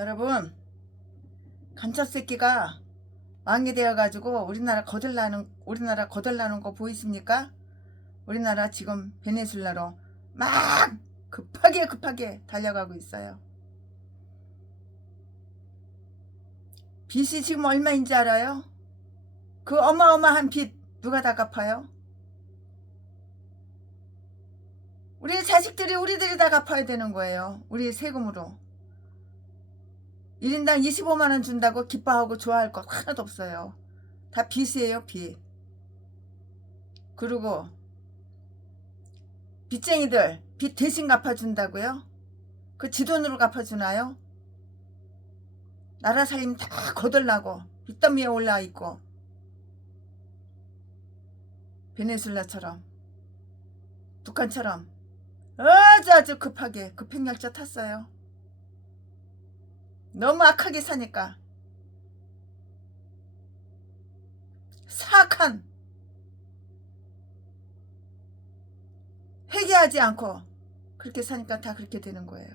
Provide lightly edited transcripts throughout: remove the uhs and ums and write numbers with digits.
여러분, 간첩 새끼가 왕이 되어가지고 우리나라 거덜나는 거 보이십니까? 우리나라 지금 베네수엘라로 막 급하게 달려가고 있어요. 빚이 지금 얼마인지 알아요? 그 어마어마한 빚 누가 다 갚아요? 우리 자식들이 우리들이 다 갚아야 되는 거예요. 우리 세금으로. 1인당 25만원 준다고 기뻐하고 좋아할 것 하나도 없어요. 다 빚이에요, 빚. 그리고 빚쟁이들 빚 대신 갚아준다고요? 그 지 돈으로 갚아주나요? 나라 살림 다 거덜나고 빚더미에 올라있고 베네수엘라처럼 북한처럼 아주 급하게 급행열차 탔어요. 너무 악하게 사니까 사악한 회개하지 않고 그렇게 사니까 다 그렇게 되는 거예요.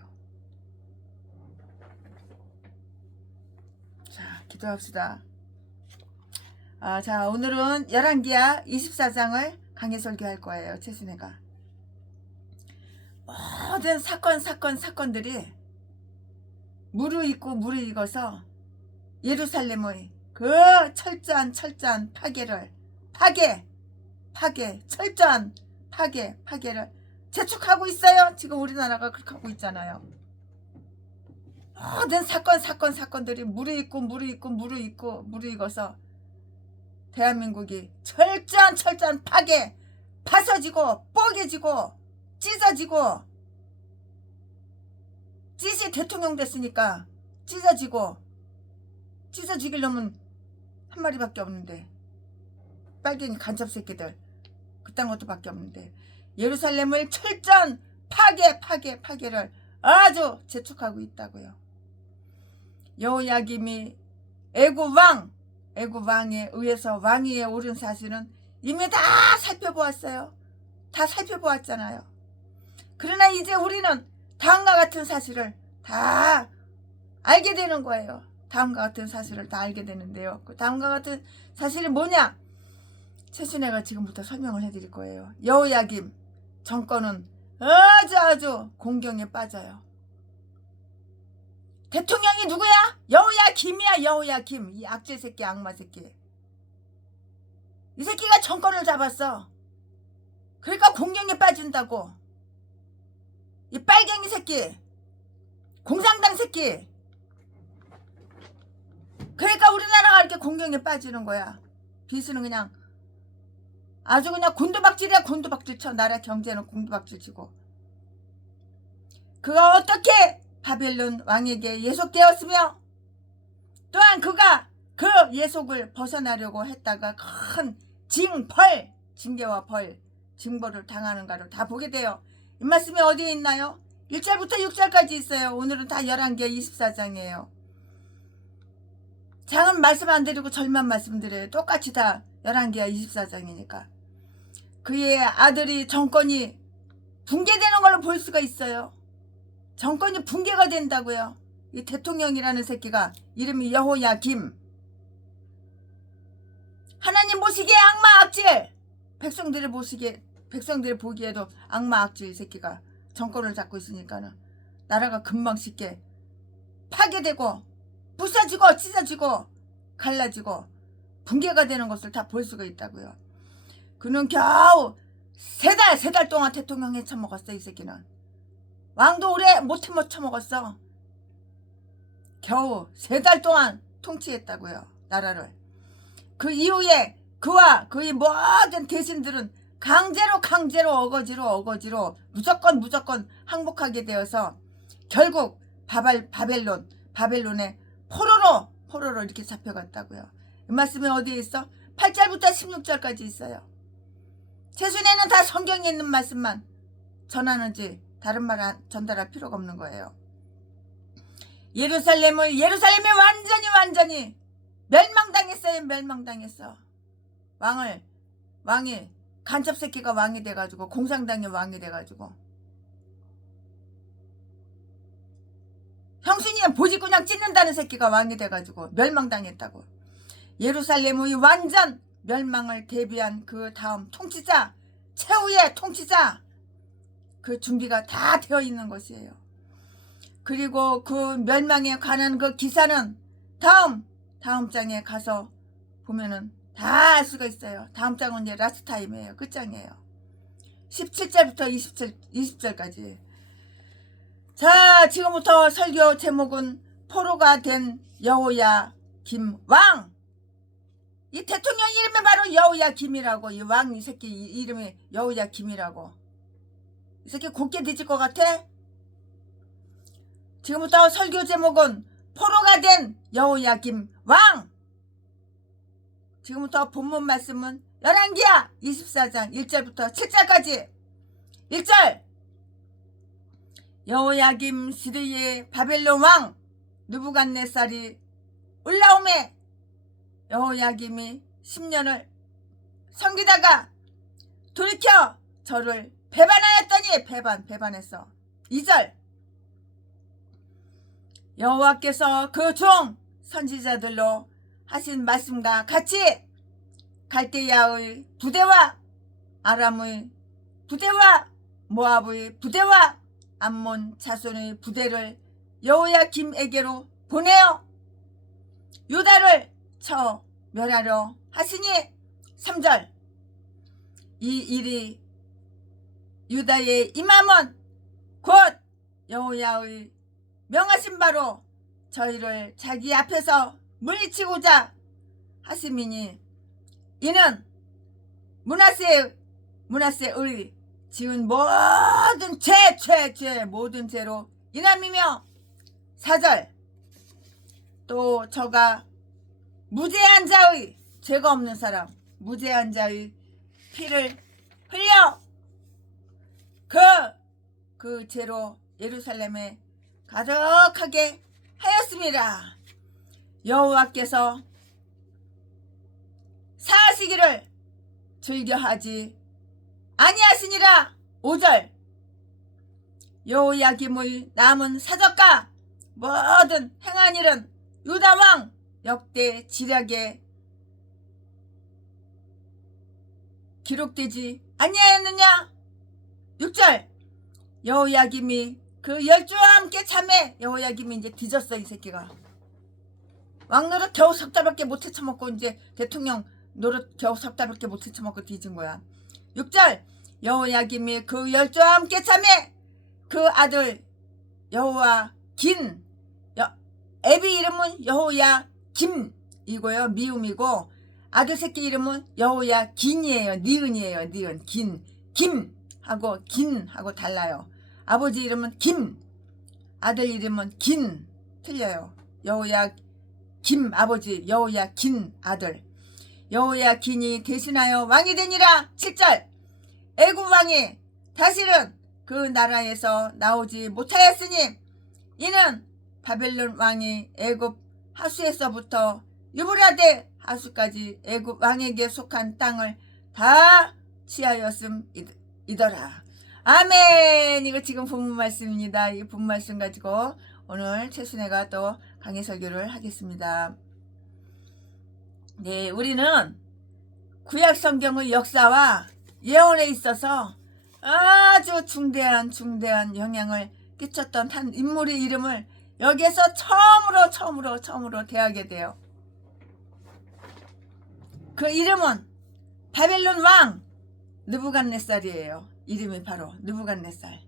자, 기도합시다. 자, 오늘은 열왕기하 24장을 강의 설교할 거예요. 최순애가 모든 사건들이 무르익어서 예루살렘의 그 철저한 파괴를 철저한 파괴를 재촉하고 있어요. 지금 우리나라가 그렇게 하고 있잖아요. 모든 사건들이 무르익어서 대한민국이 철저한 파괴, 파서지고 뽀개지고 찢어지고, 찢이 대통령 됐으니까 찢어지길 놈은 한 마리밖에 없는데, 빨갱이 간첩 새끼들 그딴 것도 밖에 없는데 예루살렘을 철저한 파괴를 아주 재촉하고 있다고요. 여호야김이 애굽왕에 의해서 왕위에 오른 사실은 이미 다 살펴보았어요. 다 살펴보았잖아요. 그러나 이제 우리는 다음과 같은 사실을 다 알게 되는 거예요. 다음과 같은 사실을 다 알게 되는데요. 그 다음과 같은 사실이 뭐냐? 최순애가 지금부터 설명을 해드릴 거예요. 여호야김 정권은 아주 공경에 빠져요. 대통령이 누구야? 여호야김이야. 여호야김. 이 악질 새끼, 악마 새끼. 이 새끼가 정권을 잡았어. 그러니까 공경에 빠진다고. 이 빨갱이 새끼, 공산당 새끼. 그러니까 우리나라가 이렇게 공경에 빠지는 거야. 빚은 그냥 아주 그냥 곤두박질이야. 곤두박질 쳐. 나라 경제는 곤두박질 치고. 그가 어떻게 바벨론 왕에게 예속되었으며, 또한 그가 그 예속을 벗어나려고 했다가 큰 징계와 징벌을 당하는가를 다 보게 돼요. 이 말씀이 어디에 있나요? 1절부터 6절까지 있어요. 오늘은 다 11개 24장이에요. 장은 말씀 안 드리고 절만 말씀드려요. 똑같이 다 11개야 24장이니까. 그의 아들이 정권이 붕괴되는 걸로 볼 수가 있어요. 정권이 붕괴가 된다고요. 이 대통령이라는 새끼가 이름이 여호야김. 하나님 보시기에 악마 악질, 백성들이 보기에도 악마 악질 새끼가 정권을 잡고 있으니까는 나라가 금방 쉽게 파괴되고 부서지고 찢어지고 갈라지고 붕괴가 되는 것을 다 볼 수가 있다고요. 그는 겨우 세 달 동안 대통령 해쳐먹었어. 이 새끼는 왕도 오래 못 해쳐먹었어. 겨우 3달 동안 통치했다고요. 나라를. 그 이후에 그와 그의 모든 대신들은 강제로 어거지로 무조건 항복하게 되어서 결국 바벨론에 포로로 이렇게 잡혀갔다고요. 이 말씀이 어디에 있어? 8절부터 16절까지 있어요. 최순애는 다 성경에 있는 말씀만 전하는지 다른 말 전달할 필요가 없는 거예요. 예루살렘이 완전히 멸망당했어. 왕이 간첩 새끼가 왕이 돼가지고, 공산당이 왕이 돼가지고 형수님 보지 그냥 찢는다는 새끼가 왕이 돼가지고 멸망당했다고. 예루살렘의 완전 멸망을 대비한 그 다음 통치자, 최후의 통치자, 그 준비가 다 되어 있는 것이에요. 그리고 그 멸망에 관한 그 기사는 다음 장에 가서 보면은 다 알 수가 있어요. 다음 장은 이제 라스트 타임이에요. 끝장이에요. 17절부터 20절까지. 자, 지금부터 설교 제목은 포로가 된 여호야김 왕. 이 대통령 이름이 바로 여호야김이라고. 이 왕 이 새끼 이름이 여호야김이라고. 이 새끼 곱게 뒤질 것 같아? 지금부터 설교 제목은 포로가 된 여호야김 왕. 지금부터 본문 말씀은 열왕기야 24장 1절부터 7절까지. 1절, 여호야김 시리의 바벨론 왕 느부갓네살이 올라오매 여호야김이 10년을 섬기다가 돌이켜 저를 배반하였더니 배반했어. 2절, 여호와께서 그 종 선지자들로 하신 말씀과 같이 갈대야의 부대와 아람의 부대와 모압의 부대와 암몬 자손의 부대를 여호야김에게로 보내어 유다를 쳐 멸하려 하시니. 3절, 이 일이 유다에 임함은 곧 여호야의 명하신 바로 저희를 자기 앞에서 물리치고자 하심이니 이는 므낫세의 지은 모든 죄 모든 죄로 인함이며. 4절, 또 저가 무죄한 자의 죄가 없는 사람 무죄한 자의 피를 흘려 그 죄로 예루살렘에 가득하게 하였습니다. 여호와께서 사하시기를 즐겨하지 아니하시니라. 5절, 여호야김의 남은 사적과 모든 행한 일은 유다왕 역대 지략에 기록되지 아니하였느냐. 6절, 여호야김이 그 열주와 함께 참해. 여호야김이 이제 뒤졌어. 이 새끼가 왕노릇 겨우 석 달밖에 못 헤쳐먹고 이제 대통령 노릇 겨우 석 달밖에 못 헤쳐먹고 뒤진 거야. 6절, 여호야김이 그 열주와 함께 참해 그 아들 여호야긴, 애비 이름은 여호야김이고요. 미음이고 아들 새끼 이름은 여호야긴이에요. 니은이에요. 니은. 김하고 긴하고 달라요. 아버지 이름은 김, 아들 이름은 긴. 틀려요. 여호야김 아버지, 여호야긴 아들. 여호야긴이 대신하여 왕이 되니라. 7절, 애굽 왕이 다시는 그 나라에서 나오지 못하였으니 이는 바벨론 왕이 애굽 하수에서부터 유브라데 하수까지 애굽 왕에게 속한 땅을 다 취하였음이더라. 아멘. 이거 지금 본문 말씀입니다. 이 본문 말씀 가지고 오늘 최순애가 또 강의 설교를 하겠습니다. 네, 우리는 구약 성경의 역사와 예언에 있어서 아주 중대한 영향을 끼쳤던 한 인물의 이름을 여기에서 처음으로 대하게 돼요. 그 이름은 바벨론 왕 느부갓네살이에요. 이름이 바로 느부갓네살.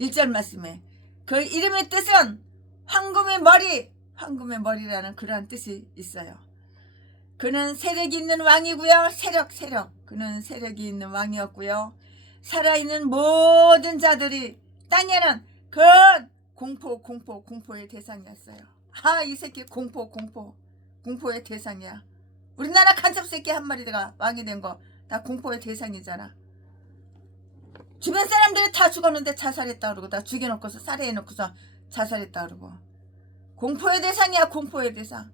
1절 말씀에 그 이름의 뜻은 황금의 머리라는 그러한 뜻이 있어요. 그는 세력이 있는 왕이고요. 세력. 그는 세력이 있는 왕이었고요. 살아있는 모든 자들이 땅에는 큰 공포의 대상이었어요. 이 새끼 공포의 대상이야. 우리나라 간첩 새끼 한 마리가 왕이 된 거 다 공포의 대상이잖아. 주변 사람들이 다 죽었는데 자살했다 그러고, 다 죽여놓고서 살해해놓고서 자살했다 그러고. 공포의 대상이야. 공포의 대상.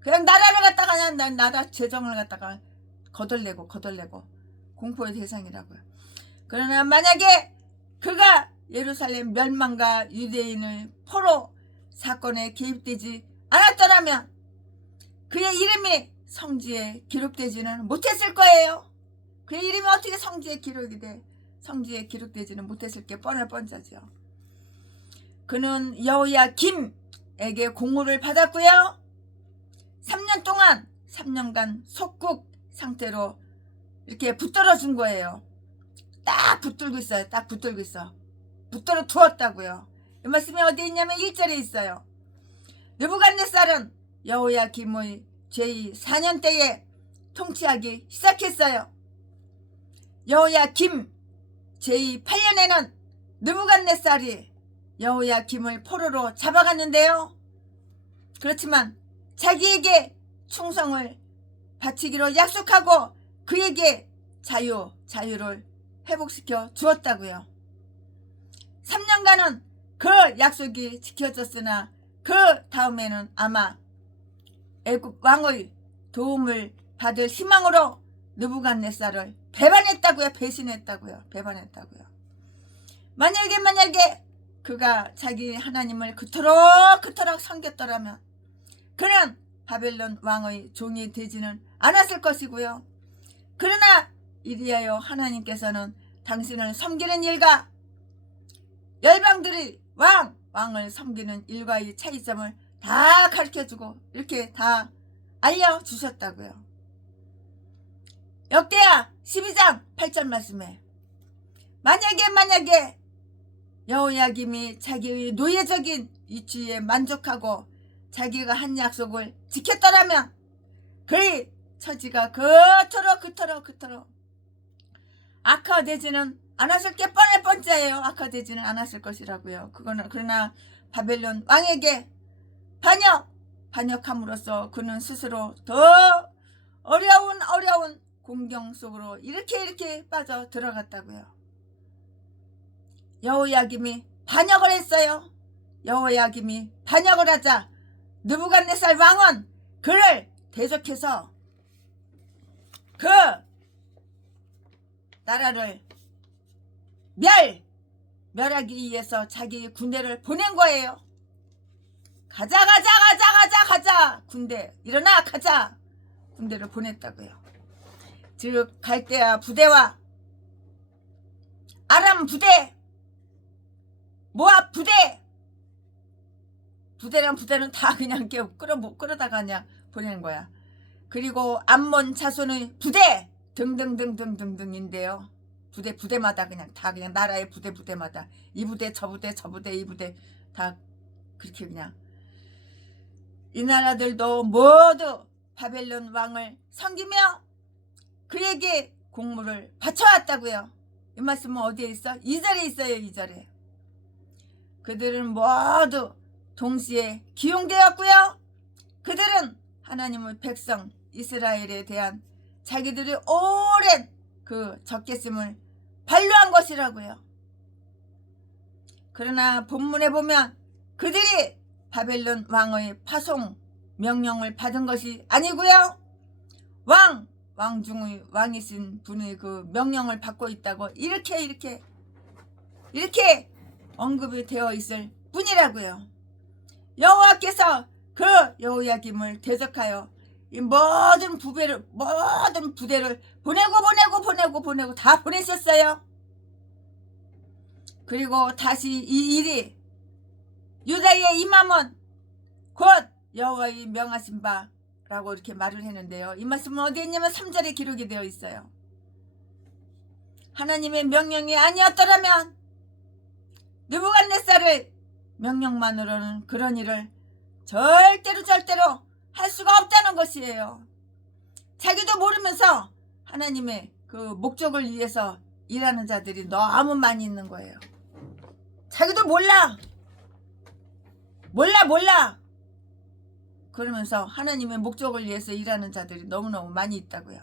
그냥 나라를 갖다가 나라 재정을 갖다가 거덜내고 공포의 대상이라고요. 그러나 만약에 그가 예루살렘 멸망과 유대인을 포로 사건에 개입되지 않았더라면 그의 이름이 성지에 기록되지는 못했을 거예요. 그의 이름이 어떻게 성지에 기록이 돼? 성지에 기록되지는 못했을 게 뻔할 뻔하죠. 그는 여호야김에게 공물을 받았고요. 3년 동안 3년간 속국 상태로 이렇게 붙들어 준 거예요. 딱 붙들고 있어요. 딱 붙들고 있어. 붙들어 두었다고요. 이 말씀이 어디 있냐면 1절에 있어요. 느부갓네살은 여호야김의 제4년 때에 통치하기 시작했어요. 여호야김 제8년에는 느부갓네살이 여호야김을 포로로 잡아갔는데요. 그렇지만 자기에게 충성을 바치기로 약속하고 그에게 자유를 회복시켜 주었다고요. 3년간은 그 약속이 지켜졌으나 그 다음에는 아마 애굽 왕의 도움을 받을 희망으로 느부갓네살을 배반했다고요. 배신했다고요. 배반했다고요. 만약에 그가 자기 하나님을 그토록 섬겼더라면 그는 바벨론 왕의 종이 되지는 않았을 것이고요. 그러나 이리하여 하나님께서는 당신을 섬기는 일과 열방들이 왕을 섬기는 일과의 차이점을 다 가르쳐주고 이렇게 다 알려주셨다고요. 역대하 12장 8절 말씀에 만약에 여호야김이 자기의 노예적인 위치에 만족하고 자기가 한 약속을 지켰더라면 그의 처지가 그토록 악화되지는 않았을 게 뻔할 뻔짜예요. 악화되지는 않았을 것이라고요. 그러나 바벨론 왕에게 반역함으로써 그는 스스로 더 어려운 공경 속으로 이렇게 빠져 들어갔다고요. 여호야김이 반역을 했어요. 여호야김이 반역을 하자 느부갓네살 왕은 그를 대적해서 그 나라를 멸하기 위해서 자기 군대를 보낸 거예요. 가자 군대 일어나 가자 군대를 보냈다고요. 즉 갈대아 부대와 아람 부대 모압 부대는 다 그냥 끌어다가 그냥 보내는 거야. 그리고 암몬 자손의 부대 등등인데요. 부대마다 그냥 나라의 부대마다 이 부대 저 부대 이 부대 다 그렇게 그냥 이 나라들도 모두 바벨론 왕을 섬기며 그에게 공물을 바쳐왔다고요. 이 말씀은 어디에 있어? 2절에 있어요. 2절에 그들은 모두 동시에 기용되었고요. 그들은 하나님의 백성 이스라엘에 대한 자기들의 오랜 그 적개심을 반로한 것이라고요. 그러나 본문에 보면 그들이 바벨론 왕의 파송 명령을 받은 것이 아니고요. 왕 중의 왕이신 분의 그 명령을 받고 있다고 이렇게 언급이 되어 있을 뿐이라고요. 여호와께서 그 여호야김을 대적하여 이 모든 부대를 보내고 다 보내셨어요. 그리고 다시 이 일이 유다에 임하면 곧 여호와의 명하신 바라고 이렇게 말을 했는데요. 이 말씀은 어디에 있냐면 3절에 기록이 되어 있어요. 하나님의 명령이 아니었더라면 느부갓네살의 명령만으로는 그런 일을 절대로 할 수가 없다는 것이에요. 자기도 모르면서 하나님의 그 목적을 위해서 일하는 자들이 너무 많이 있는 거예요. 자기도 몰라. 그러면서 하나님의 목적을 위해서 일하는 자들이 너무너무 많이 있다고요.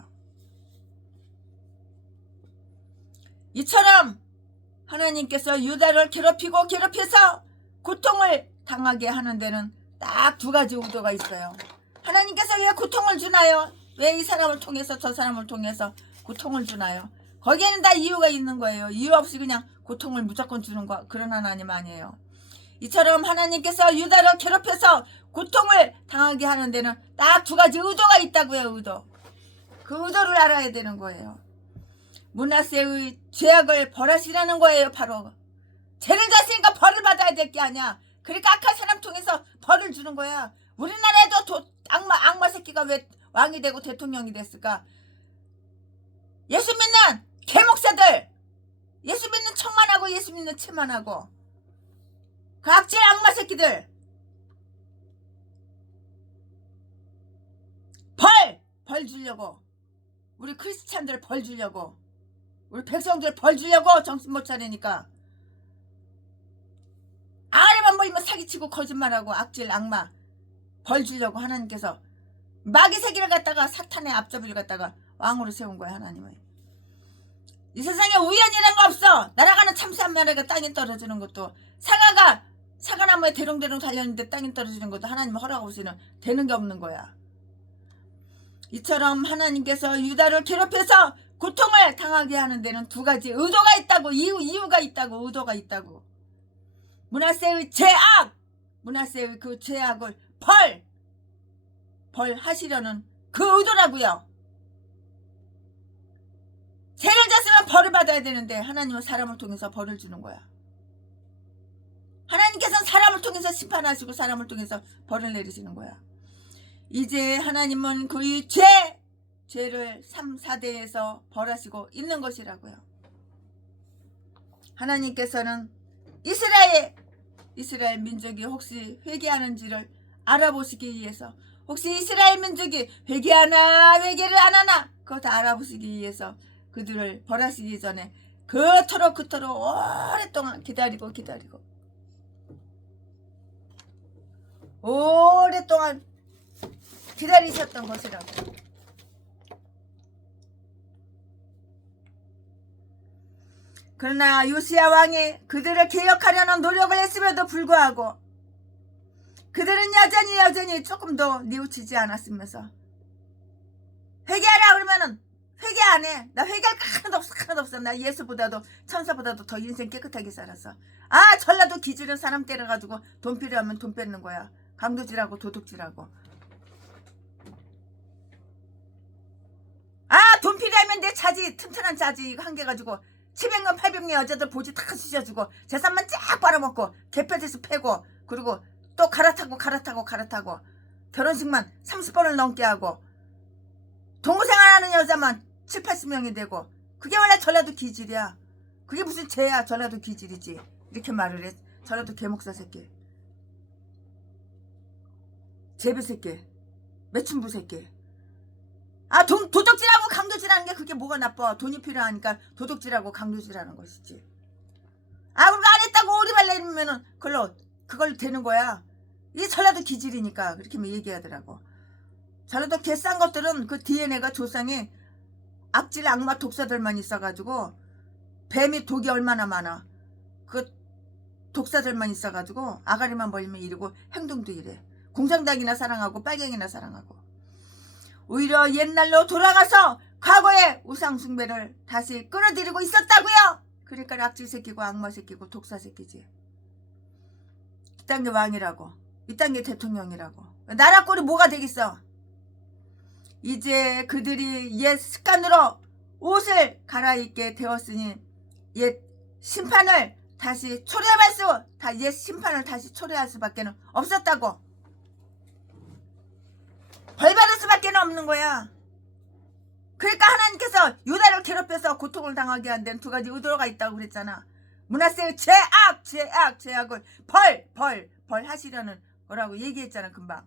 이처럼 하나님께서 유다를 괴롭혀서 고통을 당하게 하는 데는 딱 두 가지 의도가 있어요. 하나님께서 왜 고통을 주나요? 왜 이 사람을 통해서 저 사람을 통해서 고통을 주나요? 거기에는 다 이유가 있는 거예요. 이유 없이 그냥 고통을 무조건 주는 거 그런 하나님 아니에요. 이처럼 하나님께서 유다를 괴롭혀서 고통을 당하게 하는 데는 딱 두 가지 의도가 있다고요. 의도. 그 의도를 알아야 되는 거예요. 므낫세의 죄악을 벌하시라는 거예요. 바로 죄를 졌으니까 벌을 받아야 될 게 아니야. 그러니까 악한 사람 통해서 벌을 주는 거야. 우리나라에도 악마 새끼가 왜 왕이 되고 대통령이 됐을까? 예수 믿는 개목사들, 예수 믿는 척만 하고 예수 믿는 체만 하고 그 악질 악마 새끼들 벌 주려고, 우리 크리스찬들 벌 주려고, 우리 백성들 벌 주려고 정신 못 차리니까 아래만 보이면 사기치고 거짓말하고 악질 악마 벌 주려고 하나님께서 마귀 새끼를 갖다가 사탄의 앞잡이를 갖다가 왕으로 세운 거야. 하나님은 이 세상에 우연이란 거 없어. 날아가는 참새 한 마리가 땅에 떨어지는 것도, 사과나무에 대롱대롱 달렸는데 땅에 떨어지는 것도 하나님 허락 없이는 되는 게 없는 거야. 이처럼 하나님께서 유다를 괴롭혀서 고통을 당하게 하는 데는 두 가지 의도가 있다고, 이유가 있다고, 의도가 있다고. 므낫세의 죄악, 므낫세의 그 죄악을 벌하시려는 그 의도라고요. 죄를 졌으면 벌을 받아야 되는데 하나님은 사람을 통해서 벌을 주는 거야. 하나님께서는 사람을 통해서 심판하시고 사람을 통해서 벌을 내리시는 거야. 이제 하나님은 그의 죄를 3, 4대에서 벌하시고 있는 것이라고요. 하나님께서는 이스라엘 민족이 혹시 회개하는지를 알아보시기 위해서, 혹시 이스라엘 민족이 회개를 안 하나 그거 다 알아보시기 위해서 그들을 벌하시기 전에 그토록 오랫동안 기다리고 오랫동안 기다리셨던 것이라고. 그러나 요시야 왕이 그들을 개혁하려는 노력을 했음에도 불구하고 그들은 여전히 조금 더 뉘우치지 않았으면서 회개하라 그러면은 회개 안 해. 나 회개할 거 하나도 없어. 나 예수보다도 천사보다도 더 인생 깨끗하게 살았어. 전라도 기질은 사람 때려가지고 돈 필요하면 돈 뺏는 거야. 강도질하고 도둑질하고. 돈 필요하면 내 차지, 튼튼한 차지 이거 한 개 가지고 700년 800년 여자들 보지 다 쑤셔주고 재산만 쫙 빨아먹고 개패지수 패고, 그리고 또 갈아타고 결혼식만 30번을 넘게 하고 동거생활하는 여자만 7, 80명이 되고, 그게 원래 전라도 기질이야. 그게 무슨 죄야. 전라도 기질이지. 이렇게 말을 해. 전라도 개목사 새끼, 제비 새끼, 매춘부 새끼. 도둑질하고 강도질하는 게 그게 뭐가 나빠. 돈이 필요하니까 도둑질하고 강도질하는 것이지. 그거 안 했다고 오리발 내리면은 그걸로 되는 거야. 이게 전라도 기질이니까 그렇게 얘기하더라고. 전라도 개싼 것들은 그 DNA가 조상이 악질 악마 독사들만 있어가지고, 뱀이 독이 얼마나 많아. 그 독사들만 있어가지고 아가리만 벌리면 이러고 행동도 이래. 공산당이나 사랑하고 빨갱이나 사랑하고. 오히려 옛날로 돌아가서 과거의 우상 숭배를 다시 끌어들이고 있었다고요. 그러니까 악질 새끼고 악마 새끼고 독사 새끼지. 이 땅의 왕이라고, 이 땅의 대통령이라고. 나라 꼴이 뭐가 되겠어. 이제 그들이 옛 습관으로 옷을 갈아입게 되었으니 옛 심판을 다시 초래할 수밖에 없었다고. 벌 받을 수밖에 없는 거야. 그러니까 하나님께서 유다를 괴롭혀서 고통을 당하게 한 데는 두 가지 의도가 있다고 그랬잖아. 므낫세의 죄악을 벌하시려는 거라고 얘기했잖아 금방.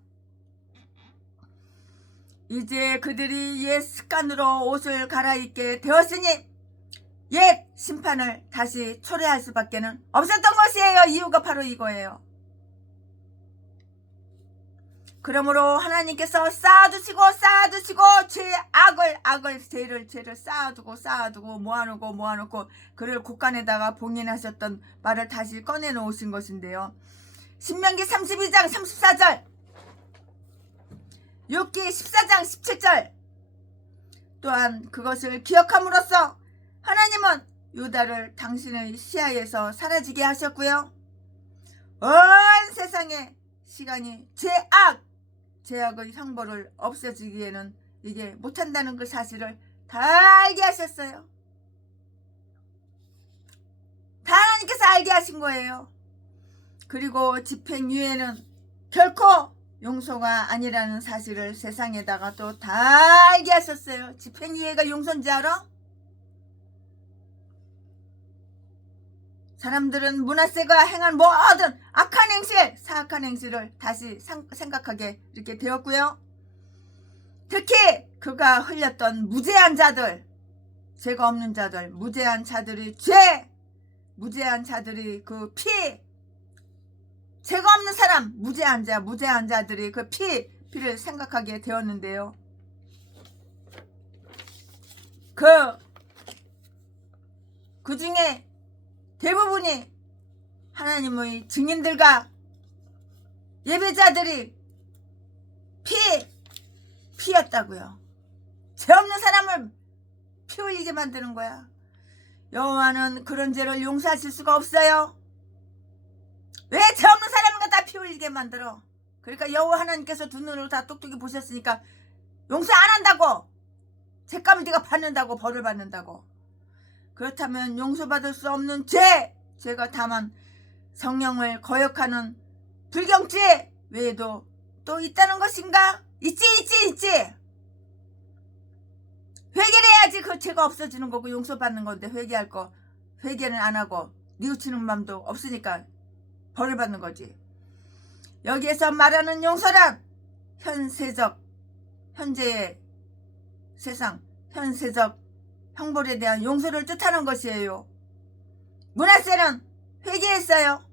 이제 그들이 옛 습관으로 옷을 갈아입게 되었으니 옛 심판을 다시 초래할 수밖에 없었던 것이에요. 이유가 바로 이거예요. 그러므로 하나님께서 쌓아두시고 죄를 쌓아두고 모아놓고 그를 곳간에다가 봉인하셨던 말을 다시 꺼내놓으신 것인데요. 신명기 32장 34절, 욥기 14장 17절 또한 그것을 기억함으로써 하나님은 유다를 당신의 시야에서 사라지게 하셨고요. 온 세상의 시간이 죄악의 형벌을 없애주기에는 이게 못한다는 그 사실을 다 알게 하셨어요. 다 하나님께서 알게 하신 거예요. 그리고 집행유예는 결코 용서가 아니라는 사실을 세상에다가 또 다 알게 하셨어요. 집행유예가 용서인지 알아? 사람들은 므낫세가 행한 모든 악한 행실, 사악한 행실을 다시 생각하게 이렇게 되었고요. 특히 그가 흘렸던 무죄한 자들, 죄가 없는 자들, 무죄한 자들이 무죄한 자들이 그 피, 죄가 없는 사람, 무죄한 자들이 그 피를 생각하게 되었는데요. 그 중에 대부분이 하나님의 증인들과 예배자들이 피였다고요. 죄 없는 사람을 피 흘리게 만드는 거야. 여호와는 그런 죄를 용서하실 수가 없어요. 왜 죄 없는 사람을 갖다 피 흘리게 만들어? 그러니까 여호와 하나님께서 두 눈으로 다 똑똑히 보셨으니까 용서 안 한다고. 죄값을 네가 받는다고, 벌을 받는다고. 그렇다면 용서받을 수 없는 죄가 다만 성령을 거역하는 불경죄 외에도 또 있다는 것인가? 있지. 회개를 해야지 그 죄가 없어지는 거고 용서받는 건데, 회개는 안 하고 뉘우치는 마음도 없으니까 벌을 받는 거지. 여기에서 말하는 용서란 현재의 세상, 현세적 형벌에 대한 용서를 뜻하는 것이에요. 므낫세는 회개했어요.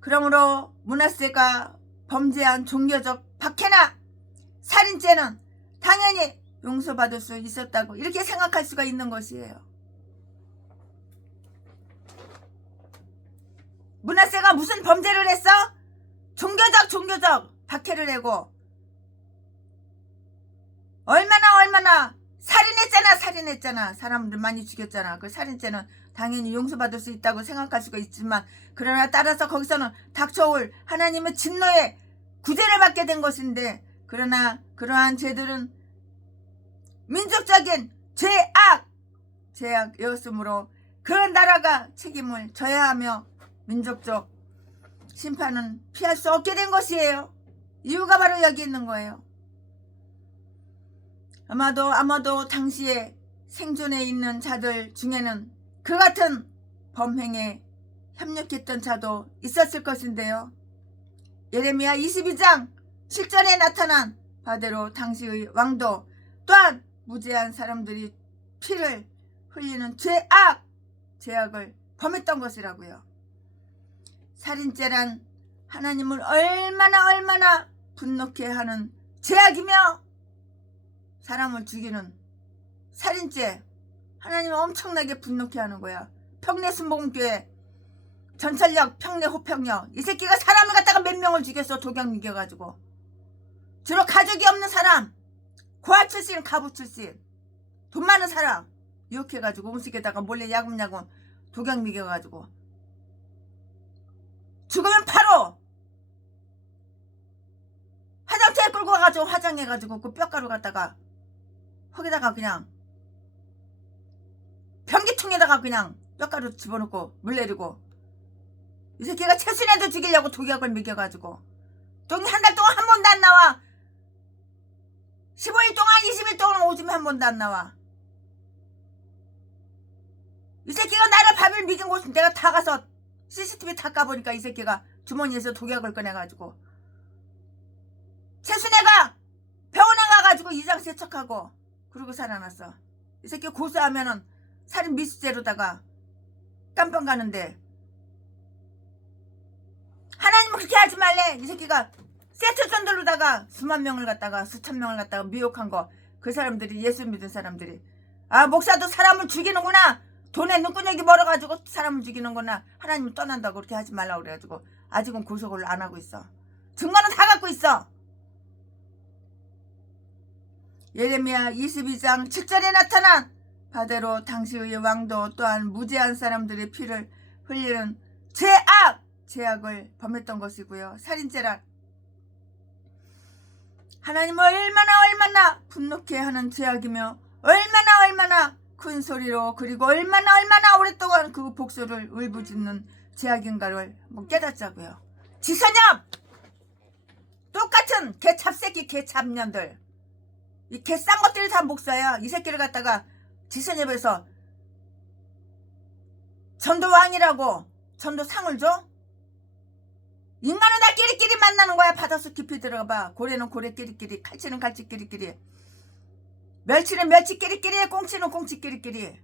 그러므로 므낫세가 범죄한 종교적 박해나 살인죄는 당연히 용서받을 수 있었다고 이렇게 생각할 수가 있는 것이에요. 므낫세가 무슨 범죄를 했어? 종교적 박해를 하고 얼마나 살인했잖아. 사람들 많이 죽였잖아. 그 살인죄는 당연히 용서받을 수 있다고 생각할 수가 있지만, 그러나 따라서 거기서는 닥쳐올 하나님의 진노에 구제를 받게 된 것인데, 그러나 그러한 죄들은 민족적인 죄악이었으므로 그 나라가 책임을 져야 하며 민족적 심판은 피할 수 없게 된 것이에요. 이유가 바로 여기 있는 거예요. 아마도 당시에 생존해 있는 자들 중에는 그 같은 범행에 협력했던 자도 있었을 것인데요. 예레미야 22장 7절에 나타난 바대로 당시의 왕도 또한 무죄한 사람들이 피를 흘리는 죄악을 범했던 것이라고요. 살인죄란 하나님을 얼마나 분노케 하는 죄악이며, 사람을 죽이는 살인죄, 하나님을 엄청나게 분노케 하는 거야. 평내순복음교회 전철역 평내호평역, 이 새끼가 사람을 갖다가 몇 명을 죽였어. 독약 미겨가지고. 주로 가족이 없는 사람, 고아 출신, 가부 출신, 돈 많은 사람 유혹해가지고 음식에다가 몰래 야금야금 독약 미겨가지고 죽으면 바로 화장터에 끌고 가가지고 화장해가지고 그 뼈가루 갖다가 거기다가 그냥 변기통에다가 그냥 뼈가루 집어넣고 물 내리고, 이 새끼가 최순애도 죽이려고 독약을 먹여가지고 똥이 한 달 동안 한 번도 안 나와. 15일 동안 20일 동안 오줌이 한 번도 안 나와. 이 새끼가 나를 밥을 먹인 곳은 내가 다 가서 CCTV 다 까보니까 이 새끼가 주머니에서 독약을 꺼내가지고, 최순애가 병원에 가가지고 이장 세척하고 그러고 살아났어. 이 새끼 고소하면은 살인 미수죄로다가 깜빵 가는데, 하나님은 그렇게 하지 말래. 이 새끼가 세트전들로다가 수천 명을 갖다가 미혹한 거, 그 사람들이, 예수 믿은 사람들이, 아, 목사도 사람을 죽이는구나, 돈에 눈구녕이 멀어가지고 사람을 죽이는구나, 하나님은 떠난다고 그렇게 하지 말라고 그래가지고 아직은 고소를 안 하고 있어. 증거는 다 갖고 있어. 예레미야 22장 7절에 나타난 바대로 당시의 왕도 또한 무죄한 사람들의 피를 흘리는 죄악을 범했던 것이고요. 살인죄란 하나님을 얼마나 분노케 하는 죄악이며 얼마나 큰 소리로 그리고 얼마나 오랫동안 그 복수를 울부짖는 죄악인가를 한번 깨닫자고요. 지선염! 똑같은 개 잡새끼 개 잡년들 이 개 싼 것들이 다 목사야. 이 새끼를 갖다가 지선협에서 전도왕이라고 전도상을 줘? 인간은 다 끼리끼리 만나는 거야. 바닷속 깊이 들어가봐. 고래는 고래 끼리끼리, 칼치는 칼치 끼리끼리, 멸치는 멸치 끼리끼리, 꽁치는 꽁치 끼리끼리,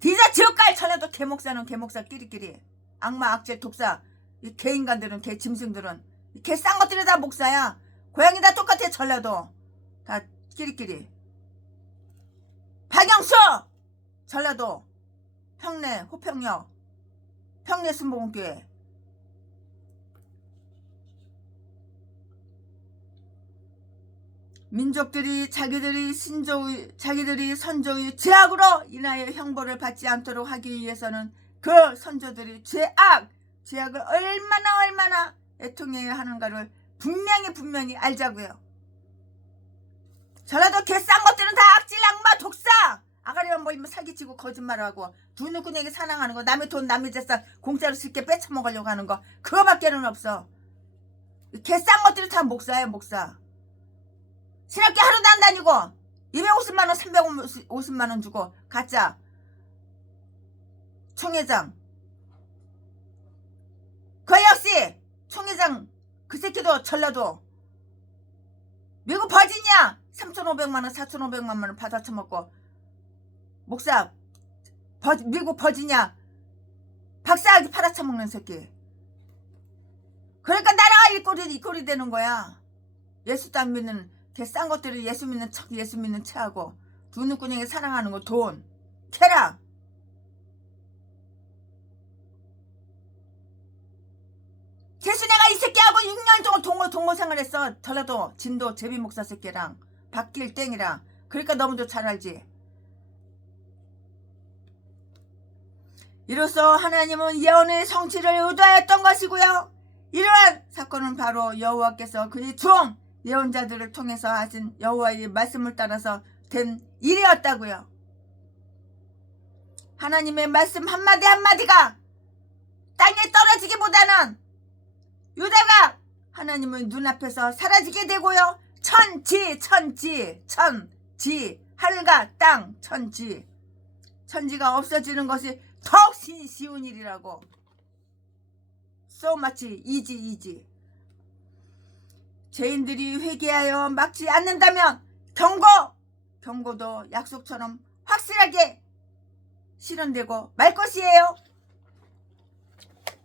디자 지옥갈 전에도 개목사는 개목사 끼리끼리, 악마 악질 독사 이 개인간들은 개 짐승들은 개 싼 것들이 다 목사야. 고양이 다 똑같아. 전라도 다 끼리끼리. 박영수 전라도 평내 호평역 평내 순복음교회 민족들이 자기들이 선조의 죄악으로 인하여 형벌을 받지 않도록 하기 위해서는 그 선조들이 죄악을 얼마나 애통해야 하는가를 분명히 알자고요. 전라도 개 싼 것들은 다 악질 악마 독사 아가리만 보이면 사기치고 거짓말하고 두 눈구녕이 사랑하는 거 남의 돈 남의 재산 공짜로 쉽게 뺏어먹으려고 하는 거 그거밖에는 없어. 개 싼 것들이 다 목사야 목사. 신학교 하루도 안 다니고 250만원 350만원 주고 가짜 총회장 그 역시 총회장 그 새끼도 전라도 미국 버지니아 3,500만원 4,500만원 받아 처먹고 목사 미국 버지니아 박사학위 팔아 처먹는 새끼. 그러니까 나라가 이 꼴이 되는 거야. 예수도 안 믿는 개 싼 것들이 예수 믿는 척 예수 믿는 체하고 두 눈구녕에 사랑하는 거 돈 쾌락. 개수내가 이 새끼하고 6년 동안 동거 생활했어. 전라도 진도 제비 목사 새끼랑 박길땡이랑. 그러니까 너무도 잘 알지. 이로써 하나님은 예언의 성취를 의도하였던 것이고요. 이러한 사건은 바로 여호와께서 그의 종 예언자들을 통해서 하신 여호와의 말씀을 따라서 된 일이었다고요. 하나님의 말씀 한마디 한마디가 땅에 떨어지기보다는 유다가 하나님의 눈앞에서 사라지게 되고요. 천지 하늘과 땅 천지가 없어지는 것이 더욱 쉬운 일이라고. So much easy. 죄인들이 회개하여 막지 않는다면 경고도 약속처럼 확실하게 실현되고 말 것이에요.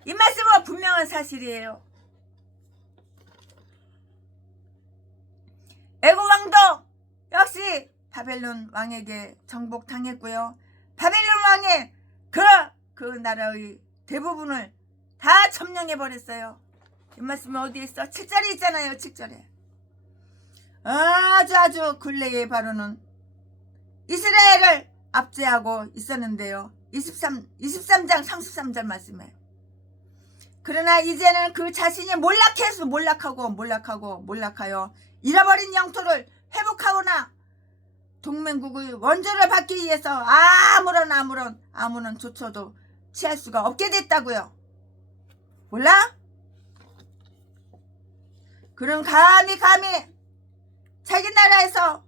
이 말씀은 분명한 사실이에요. 애굽 왕도 역시 바벨론 왕에게 정복당했고요. 바벨론 왕의 그 나라의 대부분을 다 점령해버렸어요. 이 말씀은 어디에 있어? 7절에 있잖아요. 7절에. 아주 근래에 바로는 이스라엘을 압제하고 있었는데요. 23장 33절 말씀에. 그러나 이제는 그 자신이 몰락하여 잃어버린 영토를 회복하거나 동맹국의 원조를 받기 위해서 아무런 조처도 취할 수가 없게 됐다고요. 몰라? 그럼 감히 자기 나라에서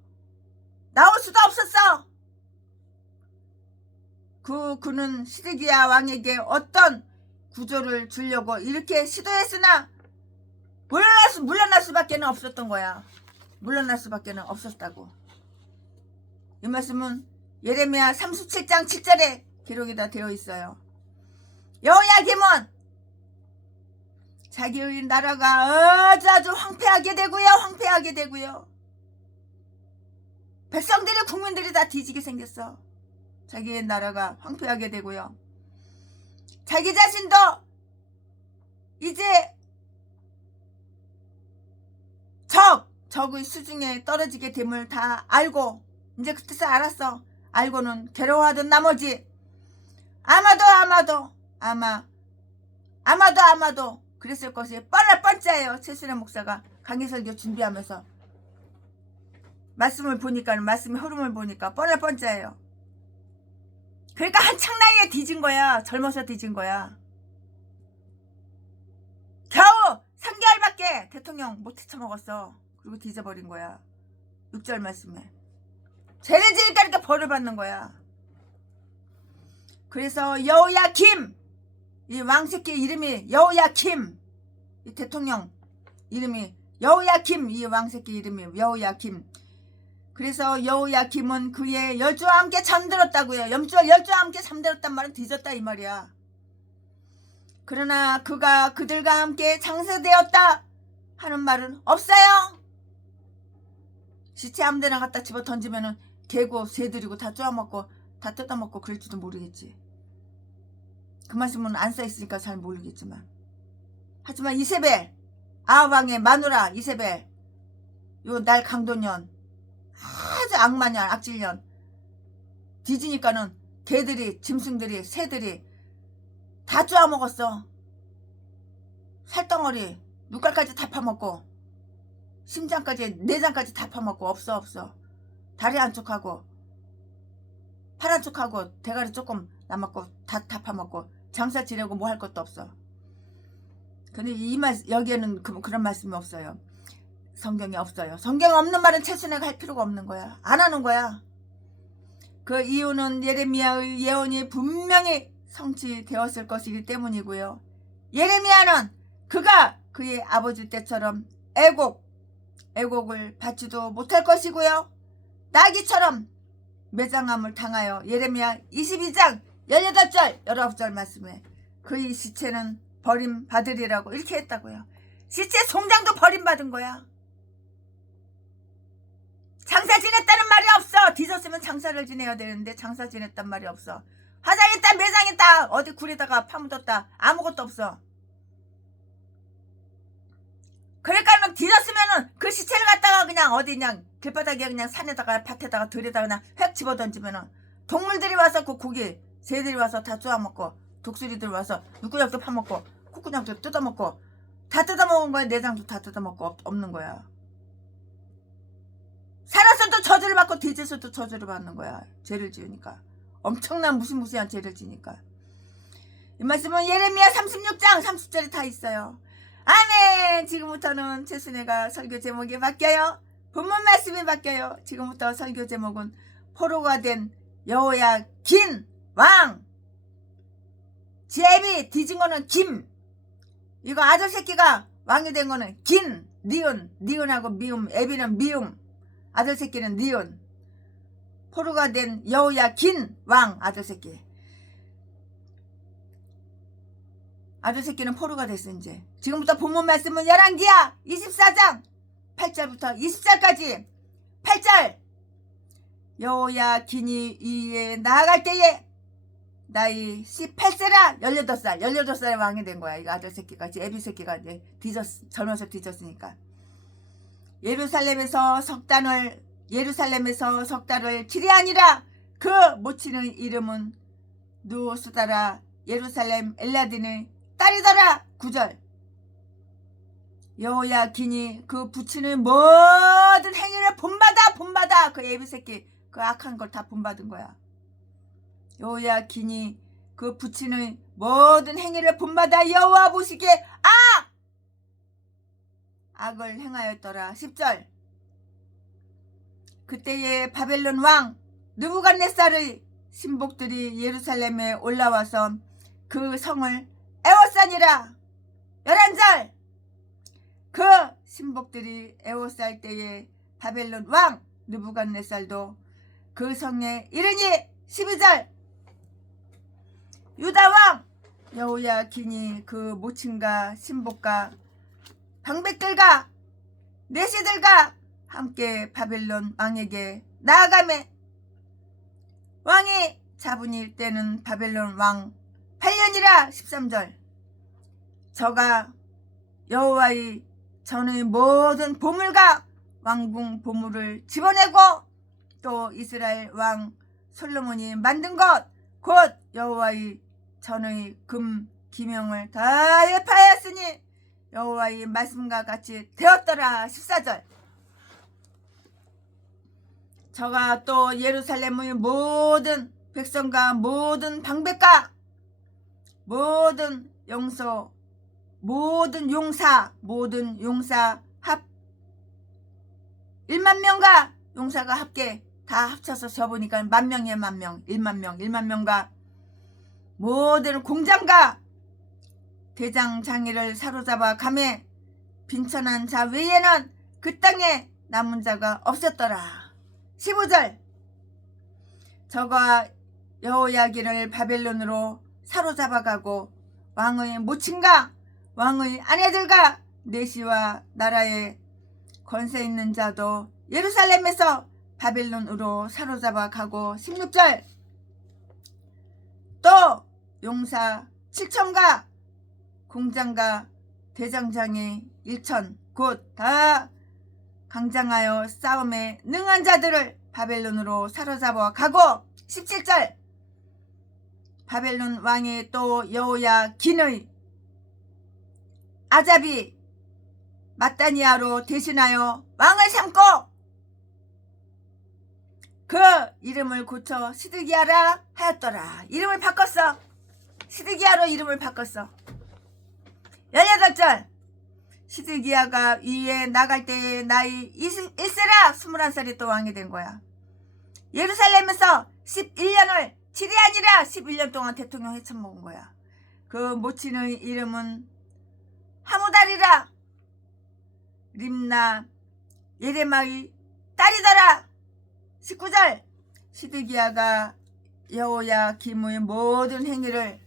나올 수도 없었어. 그는 시드기야 왕에게 어떤 구조를 주려고 이렇게 시도했으나 물러날 수밖에 없었던 거야. 물러날 수밖에 없었다고. 이 말씀은 예레미야 37장 7절에 기록이 다 되어 있어요. 여호야김은 자기의 나라가 아주 황폐하게 되고요. 국민들이 다 뒤지게 생겼어. 자기의 나라가 황폐하게 되고요. 자기 자신도 이제 적의 수중에 떨어지게 됨을 다 알고, 이제 그때서 알았어. 알고는 괴로워하던 나머지 아마 아마도 그랬을 것이 뻔짜예요. 최순애 목사가 강의설교 준비하면서 말씀을 보니까, 말씀의 흐름을 보니까 뻔짜예요. 그러니까 한창 나이에 뒤진 거야. 젊어서 뒤진 거야. 겨우 3개월밖에 대통령 못 헤쳐먹었어. 그리고 뒤져버린 거야. 6절 말씀에 죄를 지니까 이렇게 벌을 받는 거야. 그래서 여호야김, 이 왕새끼 이름이 여호야김, 이 대통령 이름이 여호야김, 이 왕새끼 이름이 여호야김. 그래서 여호야김은 그의 열조와 함께 잠들었다고요. 열조와 함께 잠들었단 말은 뒤졌다 이 말이야. 그러나 그가 그들과 함께 장사되었다 하는 말은 없어요. 시체 아무데나 갖다 집어 던지면은 개고 새들이고 다 쪼아먹고 다 뜯어먹고 그럴지도 모르겠지. 그 말씀은 안 써있으니까 잘 모르겠지만, 하지만 이세벨, 아합왕의 마누라 이세벨, 요 날 강도년, 아주 악마년, 악질년, 뒤지니까는 개들이, 짐승들이, 새들이 다 쪼아먹었어. 살덩어리 눈깔까지 다 파먹고, 심장까지, 내장까지 다 파먹고. 없어. 다리 한쪽하고 팔 한쪽하고 대가리 조금 남았고 다 파먹고. 장사 지내고 뭐 할 것도 없어. 근데 여기에는 그런 말씀이 없어요. 성경에 없어요. 성경에 없는 말은 최순애가 할 필요가 없는 거야. 안 하는 거야. 그 이유는 예레미야의 예언이 분명히 성취되었을 것이기 때문이고요. 예레미야는 그가 그의 아버지 때처럼 애곡을 받지도 못할 것이고요. 나귀처럼 매장함을 당하여 예레미야 22장 18절 19절 말씀에 그의 시체는 버림받으리라고 이렇게 했다고요. 시체 송장도 버림받은 거야. 장사 지냈다는 말이 없어. 뒤졌으면 장사를 지내야 되는데 장사 지냈단 말이 없어. 화장했다, 매장했다, 어디 굴에다가 파묻었다, 아무것도 없어. 그러니까 뒤졌으면은 그 시체를 갖다가 그냥 어디 그냥 길바닥에 그냥 산에다가 밭에다가 들에다가 그냥 획 집어던지면은 동물들이 와서 그 고기, 새들이 와서 다 쪼아먹고, 독수리들 와서 육구장도 파먹고, 콧구장도 뜯어먹고, 다 뜯어먹은 거야. 내장도 다 뜯어먹고 없는 거야. 살아서도 저주를 받고 뒤져서도 저주를 받는 거야. 죄를 지으니까. 엄청난 무시무시한 죄를 지니까. 이 말씀은 예레미야 36장 30절에 다 있어요. 아멘. 지금부터는 최순애가 설교 제목이 바뀌어요. 본문 말씀이 바뀌어요. 지금부터 설교 제목은 포로가 된 여호야긴 왕. 제비 뒤진 거는 김. 이거 아들 새끼가 왕이 된 거는 긴, 니은하고 미음, 애비는 미음, 아들 새끼는 니은. 포로가 된 여호야긴 왕 아들 새끼. 아들 새끼는 포로가 됐어 이제. 지금부터 본문 말씀은 열왕기하 24장 8절부터 20절까지. 8절. 여호야긴이 이에 나아갈 때에 나이 18세라 18살의 왕이 된 거야. 이거 아들 새끼가, 애비 새끼가 이제 젊어서 뒤졌으니까. 예루살렘에서 석 달을 치리하니라. 그 모친의 이름은 누수다라 예루살렘 엘라딘의 딸이더라. 9절. 여호야긴이 그 부친의 모든 행위를 본받아. 그 애비 새끼 그 악한 걸 다 본받은 거야. 여호야긴이 그 부친의 모든 행위를 본받아 여호와 보시기에 악을 행하였더라. 10절. 그때에 바벨론 왕 느부갓네살의 신복들이 예루살렘에 올라와서 그 성을 에워싸니라. 11절. 그 신복들이 에워쌀 때에 바벨론 왕 느부갓네살도 그 성에 이르니. 12절. 유다 왕 여호야긴이 그 모친과 신복과 방백들과 내시들과 함께 바벨론 왕에게 나아가매 왕이 잡으니 때는 바벨론 왕 8년이라. 13절. 저가 여호와의 전의 모든 보물과 왕궁 보물을 집어내고 또 이스라엘 왕 솔로몬이 만든 것 곧 여호와의 전의 금 비명을 다 회파하였으니 여호와의 말씀과 같이 되었더라. 14절. 저가 또 예루살렘의 모든 백성과 모든 방백과 모든 용사 합 1만 명과 용사가 합계 다 합쳐서 저보니까 10,000명이에요. 10,000명. 1만 명과 모든 공장과 대장 장이를 사로잡아 가매 빈천한 자 외에는 그 땅에 남은 자가 없었더라. 15절. 저가 여호야긴을 바벨론으로 사로잡아가고 왕의 모친과 왕의 아내들과 내시와 나라에 권세 있는 자도 예루살렘에서 바벨론으로 사로잡아 가고 16절. 또 용사 7,000과 공장과 대장장이 1,000 곧 다 강장하여 싸움에 능한 자들을 바벨론으로 사로잡아 가고 17절. 바벨론 왕이 또 여호야긴의 아잡이 마따니아로 대신하여 왕을 삼고 그 이름을 고쳐 시드기야라 하였더라. 이름을 바꿨어. 시드기야로 이름을 바꿨어. 18절. 시드기야가 위에 나갈 때의 나이 21세라 21살이 또 왕이 된 거야. 예루살렘에서 11년을 7이 아니라 11년 동안 대통령 헤쳐먹은 거야. 그 모친의 이름은 하무달이라 림나 예레마의 딸이더라. 19절. 시드기야가 여호야김의 모든 행위를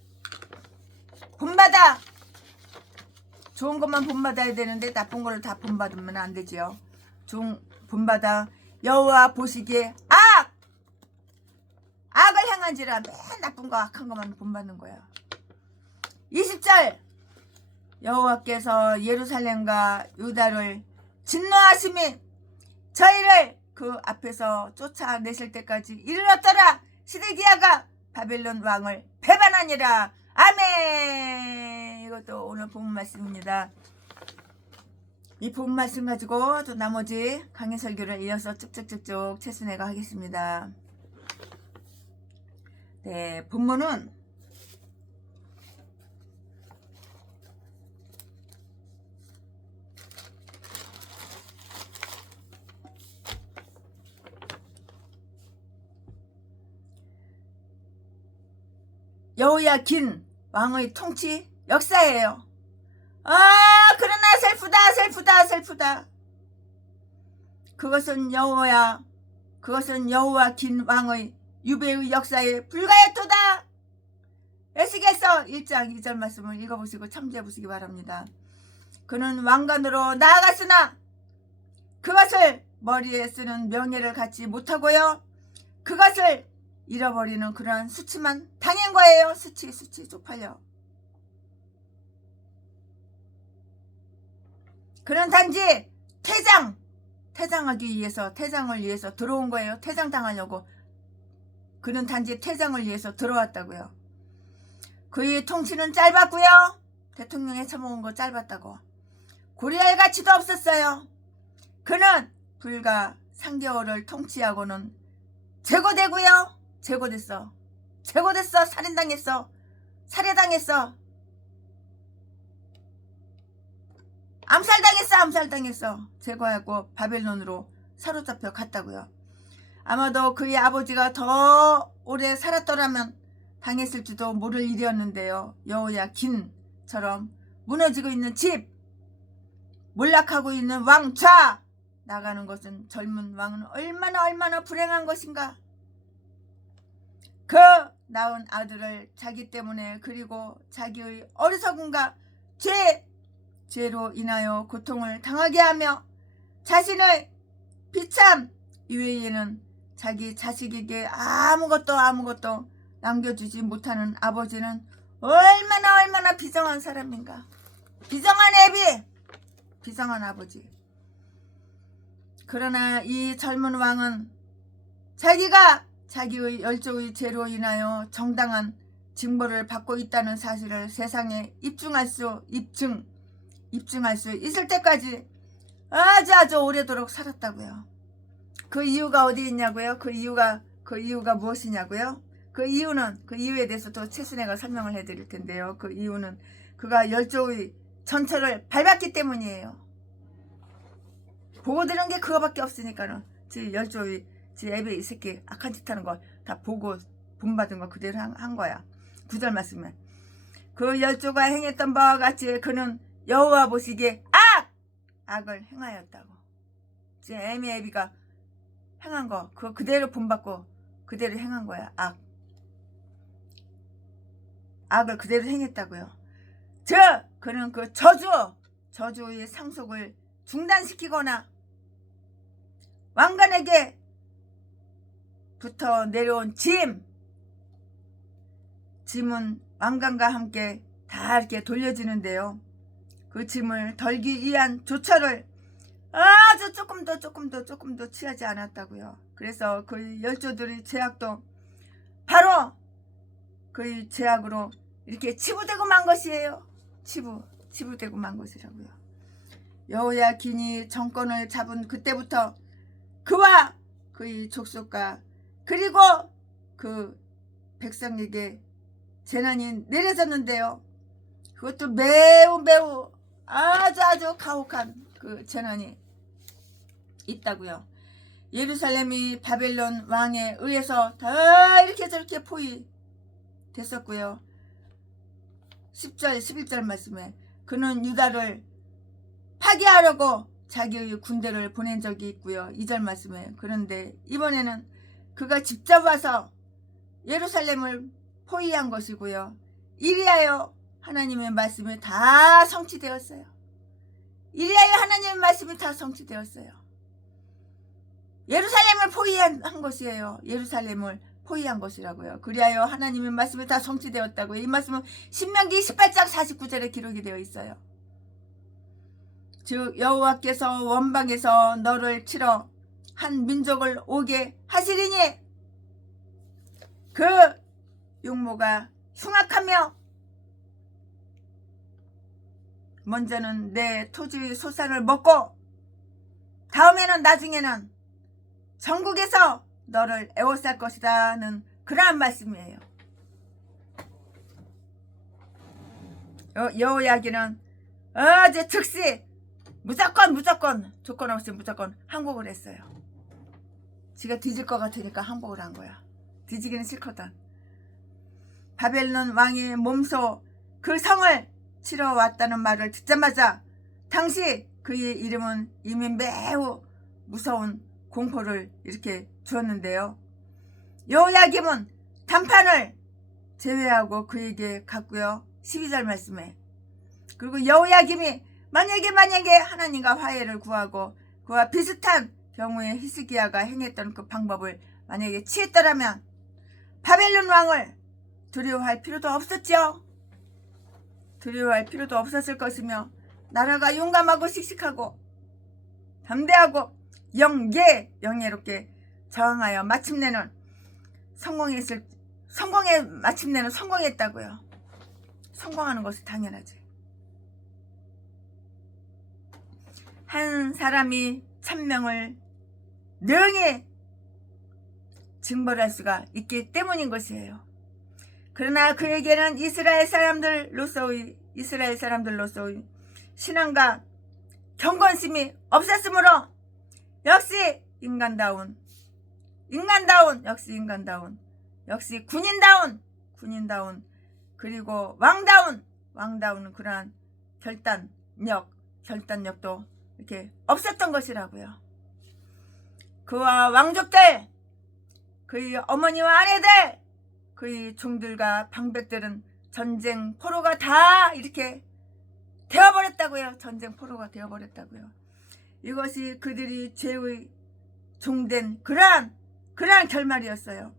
본받아. 좋은 것만 본받아야 되는데 나쁜 걸 다 본받으면 안 되지요. 본받아 여호와 보시기에 악을 행한지라 맨 나쁜 거 악한 것만 본받는 거야. 20절. 여호와께서 예루살렘과 유다를 진노하심이 저희를 그 앞에서 쫓아내실 때까지 이르렀더라. 시드기야가 바벨론 왕을 배반하니라. 아멘. 이것도 오늘 본문 말씀입니다. 이 본문 말씀 가지고 또 나머지 강의 설교를 이어서 쭉쭉쭉쭉 최순애가 하겠습니다. 네, 본문은 여호야긴 왕의 통치 역사예요. 그러나 슬프다. 그것은 여호야긴 왕의 유배의 역사에 불과했도다. 에스겔서 1장 2절 말씀을 읽어보시고 참조해 보시기 바랍니다. 그는 왕관으로 나아갔으나 그것을 머리에 쓰는 명예를 갖지 못하고요. 그것을 잃어버리는 그러한 수치만 당한 거예요. 수치 쪽팔려. 그는 단지 퇴장을 위해서 들어온 거예요. 퇴장당하려고. 그는 단지 퇴장을 위해서 들어왔다고요. 그의 통치는 짧았고요. 대통령에 처먹은 거 짧았다고. 고려할 가치도 없었어요. 그는 불과 3개월을 통치하고는 제거되고요. 제거됐어. 살해당했어. 암살당했어. 제거하고 바벨론으로 사로잡혀 갔다고요. 아마도 그의 아버지가 더 오래 살았더라면 당했을지도 모를 일이었는데요. 여호야긴처럼 무너지고 있는 집, 몰락하고 있는 왕좌 나가는 것은 젊은 왕은 얼마나 불행한 것인가. 그 낳은 아들을 자기 때문에 그리고 자기의 어리석음과 죄로 인하여 고통을 당하게 하며 자신의 비참 이외에는 자기 자식에게 아무것도 남겨주지 못하는 아버지는 얼마나 비정한 사람인가. 비정한 애비, 비정한 아버지. 그러나 이 젊은 왕은 자기가 자기의 열조의 죄로 인하여 정당한 징벌을 받고 있다는 사실을 세상에 입증할 수 있을 때까지 아주 오래도록 살았다고요. 그 이유가 어디 있냐고요? 그 이유가 무엇이냐고요? 그 이유에 대해서도 최순애가 설명을 해드릴 텐데요. 그 이유는 그가 열조의 전철을 밟았기 때문이에요. 보고 들은 게 그거밖에 없으니까는 지 열조의 지 애비 이 새끼 악한 짓 하는 거 다 보고 본받은 거 그대로 한 거야. 9절 말씀에 그 열조가 행했던 바와 같이 그는 여호와 보시기에 악을 행하였다고. 지 애비가 행한 거 그거 그대로 본받고 그대로 행한 거야. 악을 그대로 행했다고요. 그는 그 저주의 상속을 중단시키거나 왕관에게 부터 내려온 짐은 왕관과 함께 다 이렇게 돌려지는데요. 그 짐을 덜기 위한 조처를 아주 조금 더 취하지 않았다고요. 그래서 그 열조들의 죄악도 바로 그 죄악으로 이렇게 치부되고 만 것이에요. 치부되고 만 것이라고요. 여호야긴이 정권을 잡은 그때부터 그와 그의 족속과 그리고 그 백성에게 재난이 내려졌는데요. 그것도 매우 아주 가혹한 그 재난이 있다고요. 예루살렘이 바벨론 왕에 의해서 다 이렇게 저렇게 포위됐었고요. 10절 11절 말씀에 그는 유다를 파괴하려고 자기의 군대를 보낸 적이 있고요. 2절 말씀에 그런데 이번에는 그가 직접 와서 예루살렘을 포위한 것이고요. 이리하여 하나님의 말씀이 다 성취되었어요. 예루살렘을 포위한 것이에요. 예루살렘을 포위한 것이라고요. 그리하여 하나님의 말씀이 다 성취되었다고요. 이 말씀은 신명기 18장 49절에 기록이 되어 있어요. 즉 여호와께서 원방에서 너를 치러 한 민족을 오게 하시리니 그 용모가 흉악하며 먼저는 내 토지의 소산을 먹고 다음에는 나중에는 전국에서 너를 애워쌀 것이다는 그러한 말씀이에요. 여호야긴은 어제 즉시 무조건 조건 없이 무조건 항복을 했어요. 지가 뒤질 것 같으니까 항복을 한 거야. 뒤지기는 싫거든. 바벨론 왕의 몸소 그 성을 치러 왔다는 말을 듣자마자 당시 그의 이름은 이미 매우 무서운 공포를 이렇게 주었는데요. 여호야김은 단판을 제외하고 그에게 갔고요. 12절 말씀에 그리고 여호야김이 만약에 하나님과 화해를 구하고 그와 비슷한 경우에 히스기야가 행했던 그 방법을 만약에 취했더라면 바벨론 왕을 두려워할 필요도 없었죠. 두려워할 필요도 없었을 것이며 나라가 용감하고 씩씩하고 담대하고 영예롭게 저항하여 마침내는 성공했다고요. 성공하는 것이 당연하지. 한 사람이 1000명을 능히 징벌할 수가 있기 때문인 것이에요. 그러나 그에게는 이스라엘 사람들로서의 신앙과 경건심이 없었으므로 역시 인간다운 역시 군인다운 그리고 왕다운 그러한 결단력도 이렇게 없었던 것이라고요. 그와 왕족들, 그의 어머니와 아내들, 그의 종들과 방백들은 전쟁 포로가 다 이렇게 되어버렸다고요. 전쟁 포로가 되어버렸다고요. 이것이 그들이 죄의 종된 그러한 결말이었어요.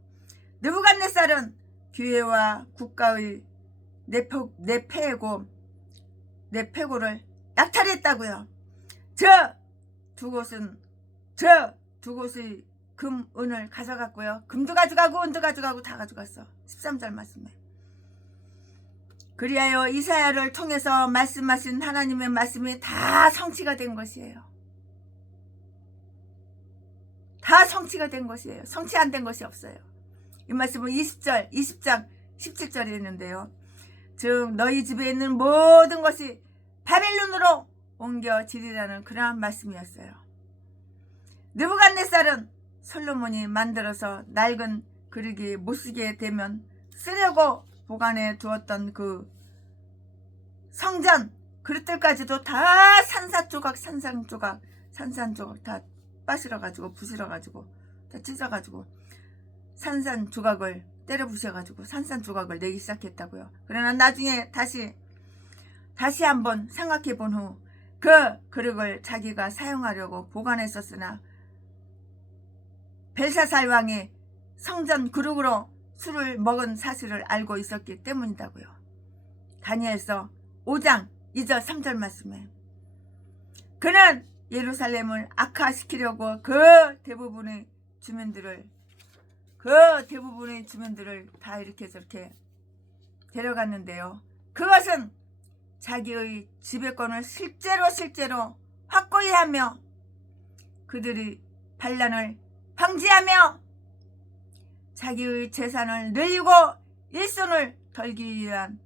느부갓네살은 교회와 국가의 내패고를 약탈했다고요. 저 두 곳의 금, 은을 가져갔고요. 금도 가져가고 은도 가져가고 다 가져갔어. 13절 말씀에. 그리하여 이사야를 통해서 말씀하신 하나님의 말씀이 다 성취가 된 것이에요. 다 성취가 된 것이에요. 성취 안 된 것이 없어요. 이 말씀은 20장 17절에 있는데요. 즉 너희 집에 있는 모든 것이 바벨론으로 옮겨지리라는 그러한 말씀이었어요. 느부갓네살은 솔로몬이 만들어서 낡은 그릇이 못쓰게 되면 쓰려고 보관해 두었던 그 성전 그릇들까지도 다 산산조각 다 빠실어가지고 부실어가지고 다 찢어가지고 산산조각을 때려 부셔가지고 산산조각을 내기 시작했다고요. 그러나 나중에 다시 한번 생각해 본 후 그 그릇을 자기가 사용하려고 보관했었으나 벨사살 왕이 성전 그릇으로 술을 먹은 사실을 알고 있었기 때문이라고요. 다니엘서 5장 2절 3절 말씀에 그는 예루살렘을 악화시키려고 그 대부분의 주민들을 다 이렇게 저렇게 데려갔는데요. 그것은 자기의 지배권을 실제로 확고히 하며 그들이 반란을 방지하며 자기의 재산을 늘리고 일손을 덜기 위한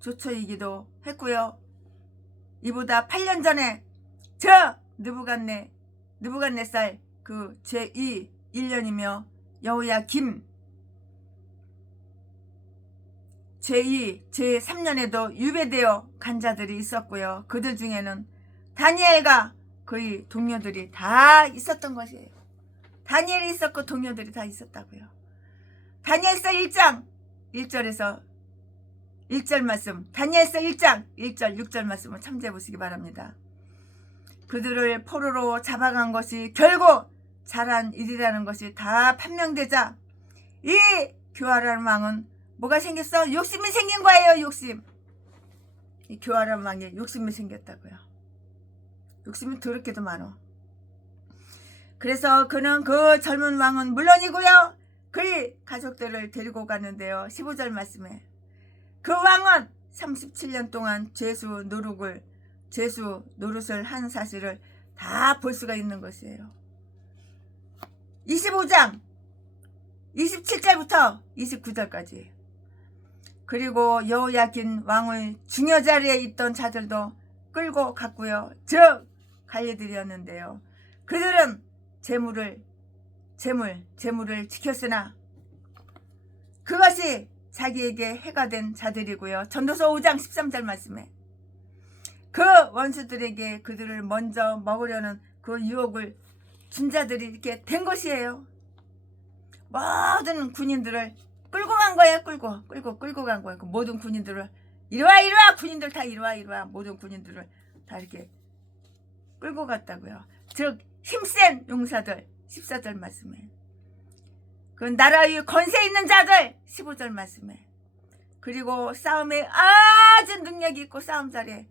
조처이기도 했고요. 이보다 8년 전에 저 느부갓네살 그 제2 1년이며 여호야김 제3년에도 유배되어 간 자들이 있었고요. 그들 중에는 다니엘과 그의 동료들이 다 있었던 것이에요. 다니엘이 있었고 동료들이 다 있었다고요. 다니엘서 1장 1절에서 1절 말씀, 다니엘서 1장 1절 6절 말씀을 참조해 보시기 바랍니다. 그들을 포로로 잡아간 것이 결국 잘한 일이라는 것이 다 판명되자 이 교활한 왕은 뭐가 생겼어? 욕심이 생긴 거예요. 욕심. 이 교활한 왕에 욕심이 생겼다고요. 욕심이 더럽게도 많어. 그래서 그는 그 젊은 왕은 물론이고요. 그의 가족들을 데리고 갔는데요. 15절 말씀에 그 왕은 37년 동안 죄수 노릇을 한 사실을 다 볼 수가 있는 것이에요. 25장 27절부터 29절까지 그리고 여호야긴 왕의 중요 자리에 있던 자들도 끌고 갔고요. 즉 관리들이었는데요. 그들은 재물을 지켰으나 그것이 자기에게 해가 된 자들이고요. 전도서 5장 13절 말씀에 그 원수들에게 그들을 먼저 먹으려는 그 유혹을 준 자들이 이렇게 된 것이에요. 모든 군인들을 끌고 간 거예요. 끌고 간 거예요. 그 모든 군인들을 이리와 군인들 다 이리와 모든 군인들을 다 이렇게 끌고 갔다고요. 즉 힘센 용사들 14절 말씀에 그 나라의 권세 있는 자들 15절 말씀에 그리고 싸움에 아주 능력이 있고 싸움에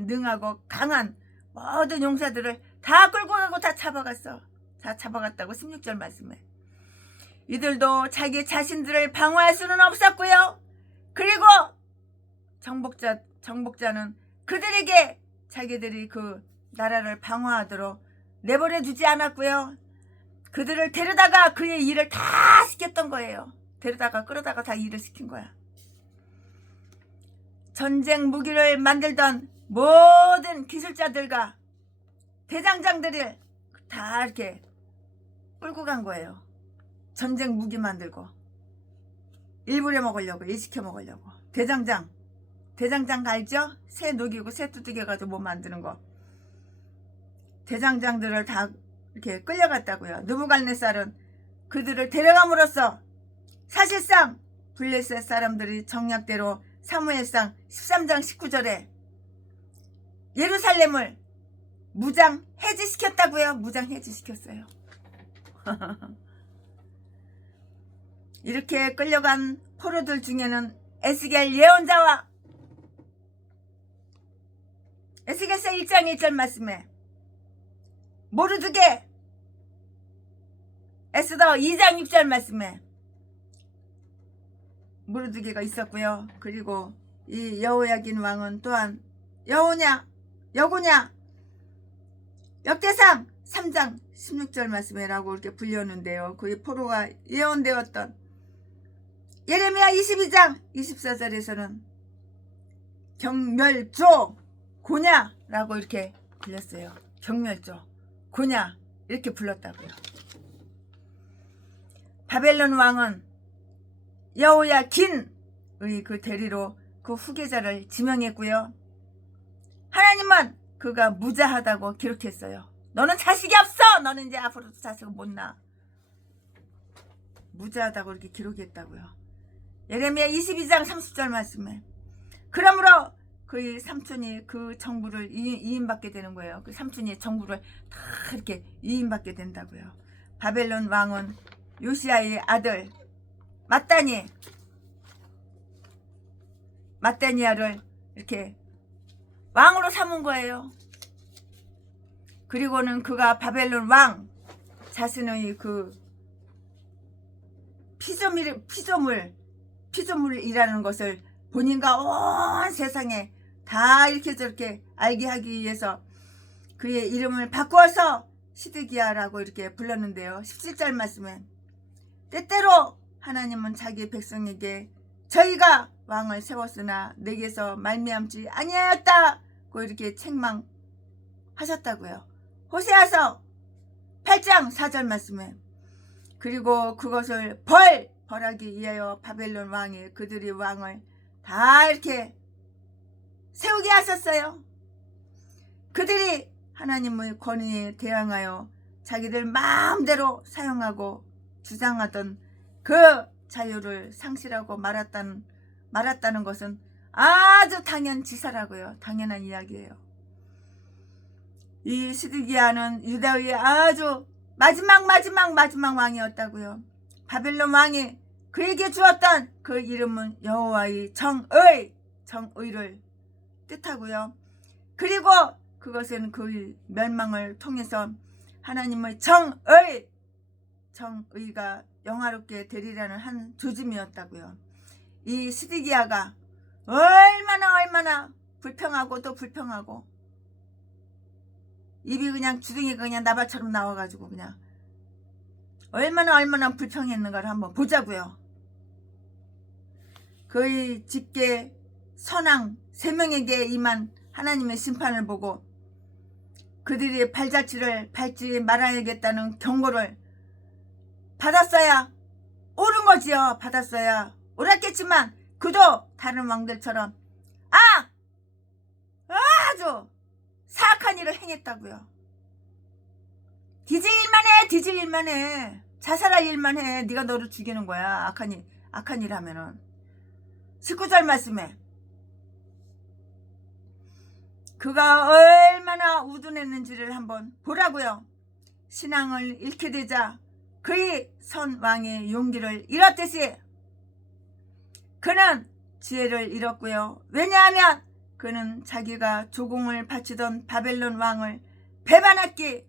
능하고 강한 모든 용사들을 다 끌고 가고 다 잡아갔다고 16절 말씀에 이들도 자기 자신들을 방어할 수는 없었고요. 그리고 정복자는 그들에게 자기들이 그 나라를 방어하도록 내버려 두지 않았고요. 그들을 데려다가 그의 일을 다 시켰던 거예요. 끌어다가 다 일을 시킨 거야. 전쟁 무기를 만들던 모든 기술자들과 대장장들을 다 이렇게 끌고 간 거예요. 전쟁 무기 만들고 일부려 먹으려고 일시켜 먹으려고 대장장 알죠? 새 녹이고 새 두들겨가지고 뭐 만드는 거 대장장들을 다 이렇게 끌려갔다고요. 느부갓네살은 그들을 데려감으로써 사실상 블레셋 사람들이 정략대로 사무엘상 13장 19절에 예루살렘을 무장 해지시켰다고요. 무장 해지시켰어요. 이렇게 끌려간 포로들 중에는 에스겔 예언자와 에스겔서 1장 1절 말씀에 모르드게 에스더 2장 6절 말씀에 모르드게가 있었고요. 그리고 이 여호야긴 왕은 또한 여호냐 여고냐 역대상 3장 16절 말씀이라고 이렇게 불렸는데요. 그 포로가 예언되었던 예레미야 22장 24절에서는 경멸조 고냐라고 이렇게 불렸어요. 경멸조 고냐 이렇게 불렀다고요. 바벨론 왕은 여호야긴의 그 대리로 그 후계자를 지명했고요. 하나님은 그가 무자하다고 기록했어요. 너는 자식이 없어. 너는 이제 앞으로도 자식을 못 낳아. 무자하다고 이렇게 기록했다고요. 예레미야 22장 30절 말씀에 그러므로 그의 삼촌이 그 정부를 이임받게 되는 거예요. 그 삼촌이 정부를 다 이렇게 이임받게 된다고요. 바벨론 왕은 요시야의 아들 마따니아를 이렇게 왕으로 삼은 거예요. 그리고는 그가 바벨론 왕 자신의 그 피조물이라는 것을 본인과 온 세상에 다 이렇게 저렇게 알게 하기 위해서 그의 이름을 바꾸어서 시드기야라고 이렇게 불렀는데요. 17절 말씀에 때때로 하나님은 자기 백성에게 저희가 왕을 세웠으나 내게서 말미암지 아니하였다고 이렇게 책망하셨다고요. 호세아서 8장 4절 말씀에 그리고 그것을 벌하기 위하여 바벨론 왕이 그들이 왕을 다 이렇게 세우게 하셨어요. 그들이 하나님의 권위에 대항하여 자기들 마음대로 사용하고 주장하던 그 자유를 상실하고 말았다는 것은 아주 당연지사라고요. 당연한 이야기예요. 이 시드기야는 유다의 아주 마지막 왕이었다고요. 바벨론 왕이 그에게 주었던 그 이름은 여호와의 정의를 뜻하고요. 그리고 그것은 그 멸망을 통해서 하나님의 정의가 영화롭게 되리라는 한 조짐이었다고요. 이 시드기야가 얼마나 불평하고 또 불평하고 입이 그냥 주둥이가 그냥 나발처럼 나와가지고 그냥 얼마나 불평했는가를 한번 보자고요. 그의 직계 선왕 3명에게 임한 하나님의 심판을 보고 그들이 발자취를 밟지 말아야겠다는 경고를 받았어야 옳은 거지요. 받았어야 옳았겠지만 그도 다른 왕들처럼 아주 사악한 일을 행했다고요. 뒤질 일만 해. 자살할 일만 해. 네가 너를 죽이는 거야. 악한 일 하면은. 19절 말씀에 그가 얼마나 우둔했는지를 한번 보라고요. 신앙을 잃게 되자 그의 선 왕의 용기를 잃었듯이 그는 지혜를 잃었고요. 왜냐하면 그는 자기가 조공을 바치던 바벨론 왕을 배반했기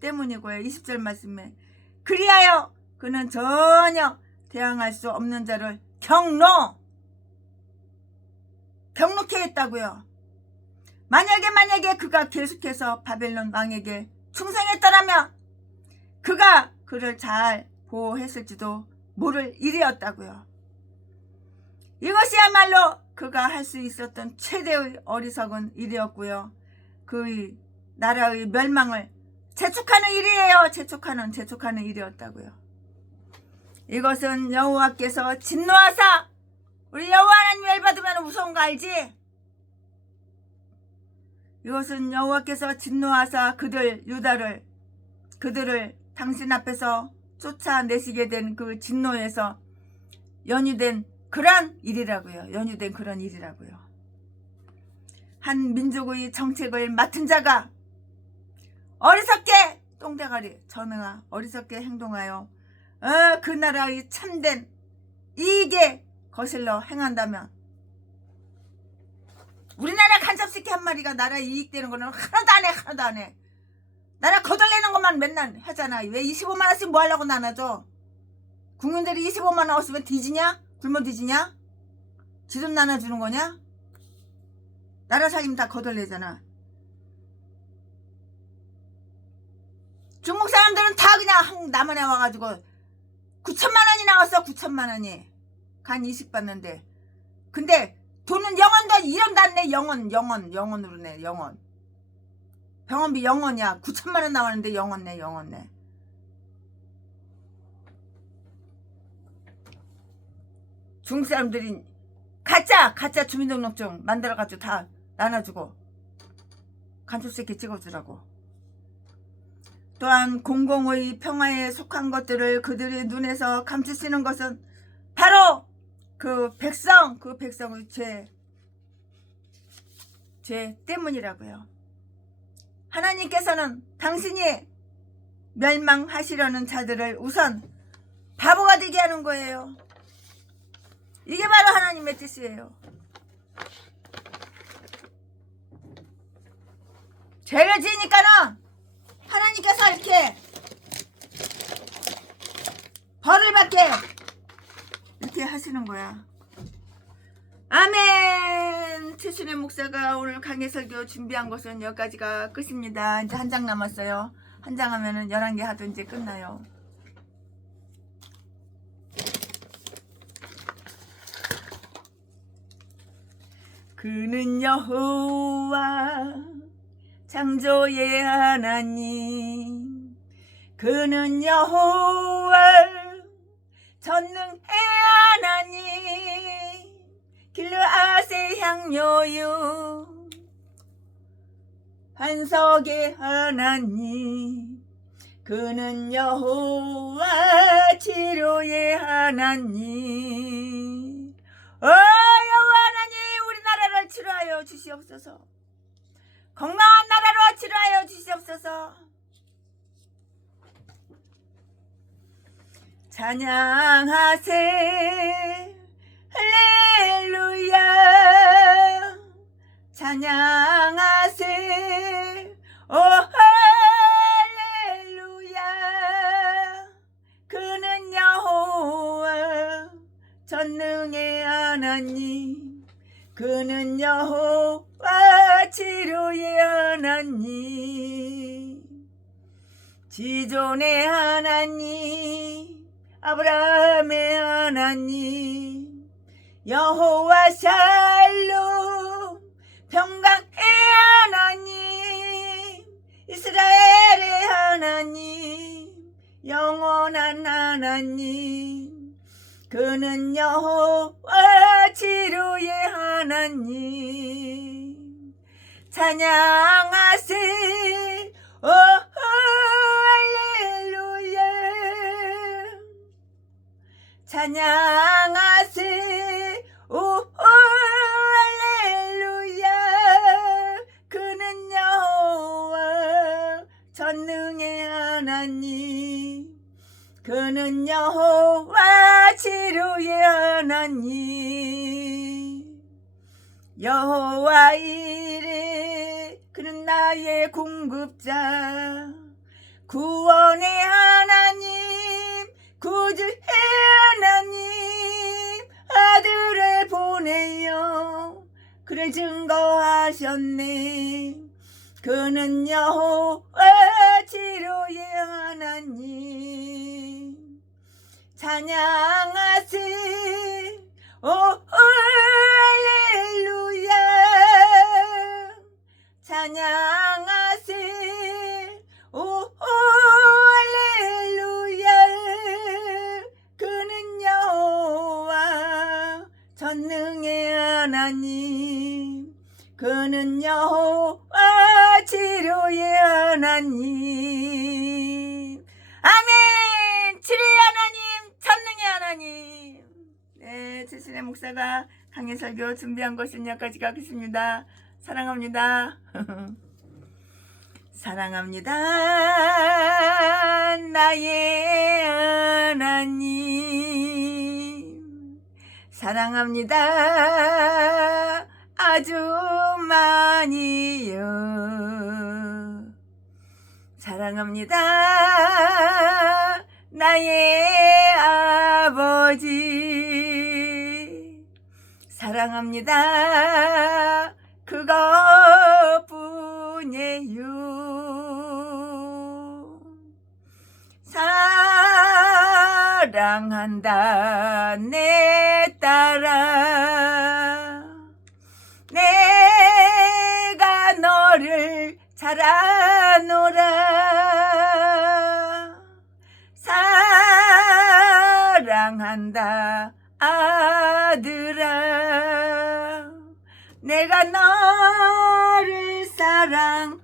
때문이고요. 20절 말씀에 그리하여 그는 전혀 대항할 수 없는 자를 경록케 했다고요. 만약에 그가 계속해서 바벨론 왕에게 충성했더라면 그가 그를 잘 보호했을지도 모를 일이었다고요. 이것이야말로 그가 할 수 있었던 최대의 어리석은 일이었고요. 그의 나라의 멸망을 재촉하는 일이에요. 재촉하는 일이었다고요. 이것은 여호와께서 진노하사 우리 여호와 하나님 열받으면 무서운 거 알지? 이것은 여호와께서 진노하사 그들을 당신 앞에서 쫓아내시게 된 그 진노에서 연유된 그런 일이라고요. 한 민족의 정책을 맡은 자가 어리석게 똥대가리 전응아 어리석게 행동하여 그 나라의 참된 이익에 거슬러 행한다면 우리나라 간섭새끼 한 마리가 나라 이익되는 거는 하나도 안 해. 나라 거덜내는 것만 맨날 하잖아. 왜 25만 원씩 뭐 하려고 나눠줘? 국민들이 25만 원 없으면 뒤지냐? 굶어 뒤지냐? 지 돈 나눠주는 거냐? 나라 살림 다 거덜내잖아. 중국 사람들은 다 그냥 남한에 와가지고 9천만 원이 나왔어. 9천만 원이 간 이식 받는데. 근데 돈은 영원도 1원도 안 내. 영원으로 내. 영원. 병원비 영원이야. 9천만 원 나왔는데 영원 내. 중국 사람들이 가짜 주민등록증 만들어가지고 다 나눠주고 간첩새끼 찍어주라고. 또한 공공의 평화에 속한 것들을 그들의 눈에서 감추시는 것은 바로 그 백성의 죄 때문이라고요. 하나님께서는 당신이 멸망하시려는 자들을 우선 바보가 되게 하는 거예요. 이게 바로 하나님의 뜻이에요. 죄를 지으니까는 하나님께서 이렇게 벌을 받게 이렇게 하시는 거야. 아멘. 최순의 목사가 오늘 강해 설교 준비한 것은 여기까지가 끝입니다. 이제 한 장 남았어요. 한 장 하면은 11개 하든지 끝나요. 그는 여호와 창조의 하나님, 그는 여호와 전능의 하나님, 길르앗의 향료유 반석의 하나님, 그는 여호와 치료의 하나님. 여호와 하나님, 우리나라를 치료하여 주시옵소서. 건강한 나라로 치료하여 주시옵소서. 찬양하세 할렐루야. 찬양하세 오 할렐루야. 그는 여호와 전능의 하나님, 그는 여호와 치료의 하나님, 지존의 하나님, 아브라함의 하나님, 여호와 샬롬 평강의 하나님, 이스라엘의 하나님, 영원한 하나님, 그는 여호와 치료의 하나님. 찬양하세 오 할렐루야. 찬양하세 오 할렐루야. 그는 여호와 전능의 하나님, 그는 여호와 치료의 하나님. 여호와 이레, 그는 나의 공급자, 구원의 하나님, 구주의 하나님, 아들을 보내요 그를 증거하셨네. 그는 여호와 치료의 하나님. 찬양하세 오 할렐루야. 찬양하세 오 할렐루야. 그는 여호와 전능의 하나님, 그는 여호와 치료의 하나님. 아멘. 치료의 하나님, 전능의 하나님. 네, 최순의 목사가 강해 설교 준비한 것은 여기까지 가겠습니다. 사랑합니다. 사랑합니다. 나의 하나님. 사랑합니다. 아주 많이요. 사랑합니다. 나의 아버지. 사랑합니다. 그것뿐이에요. 사랑한다 내 딸아, 내가 너를 잘 아노라. 사랑한다 아들아, 내가 너를 사랑하노라.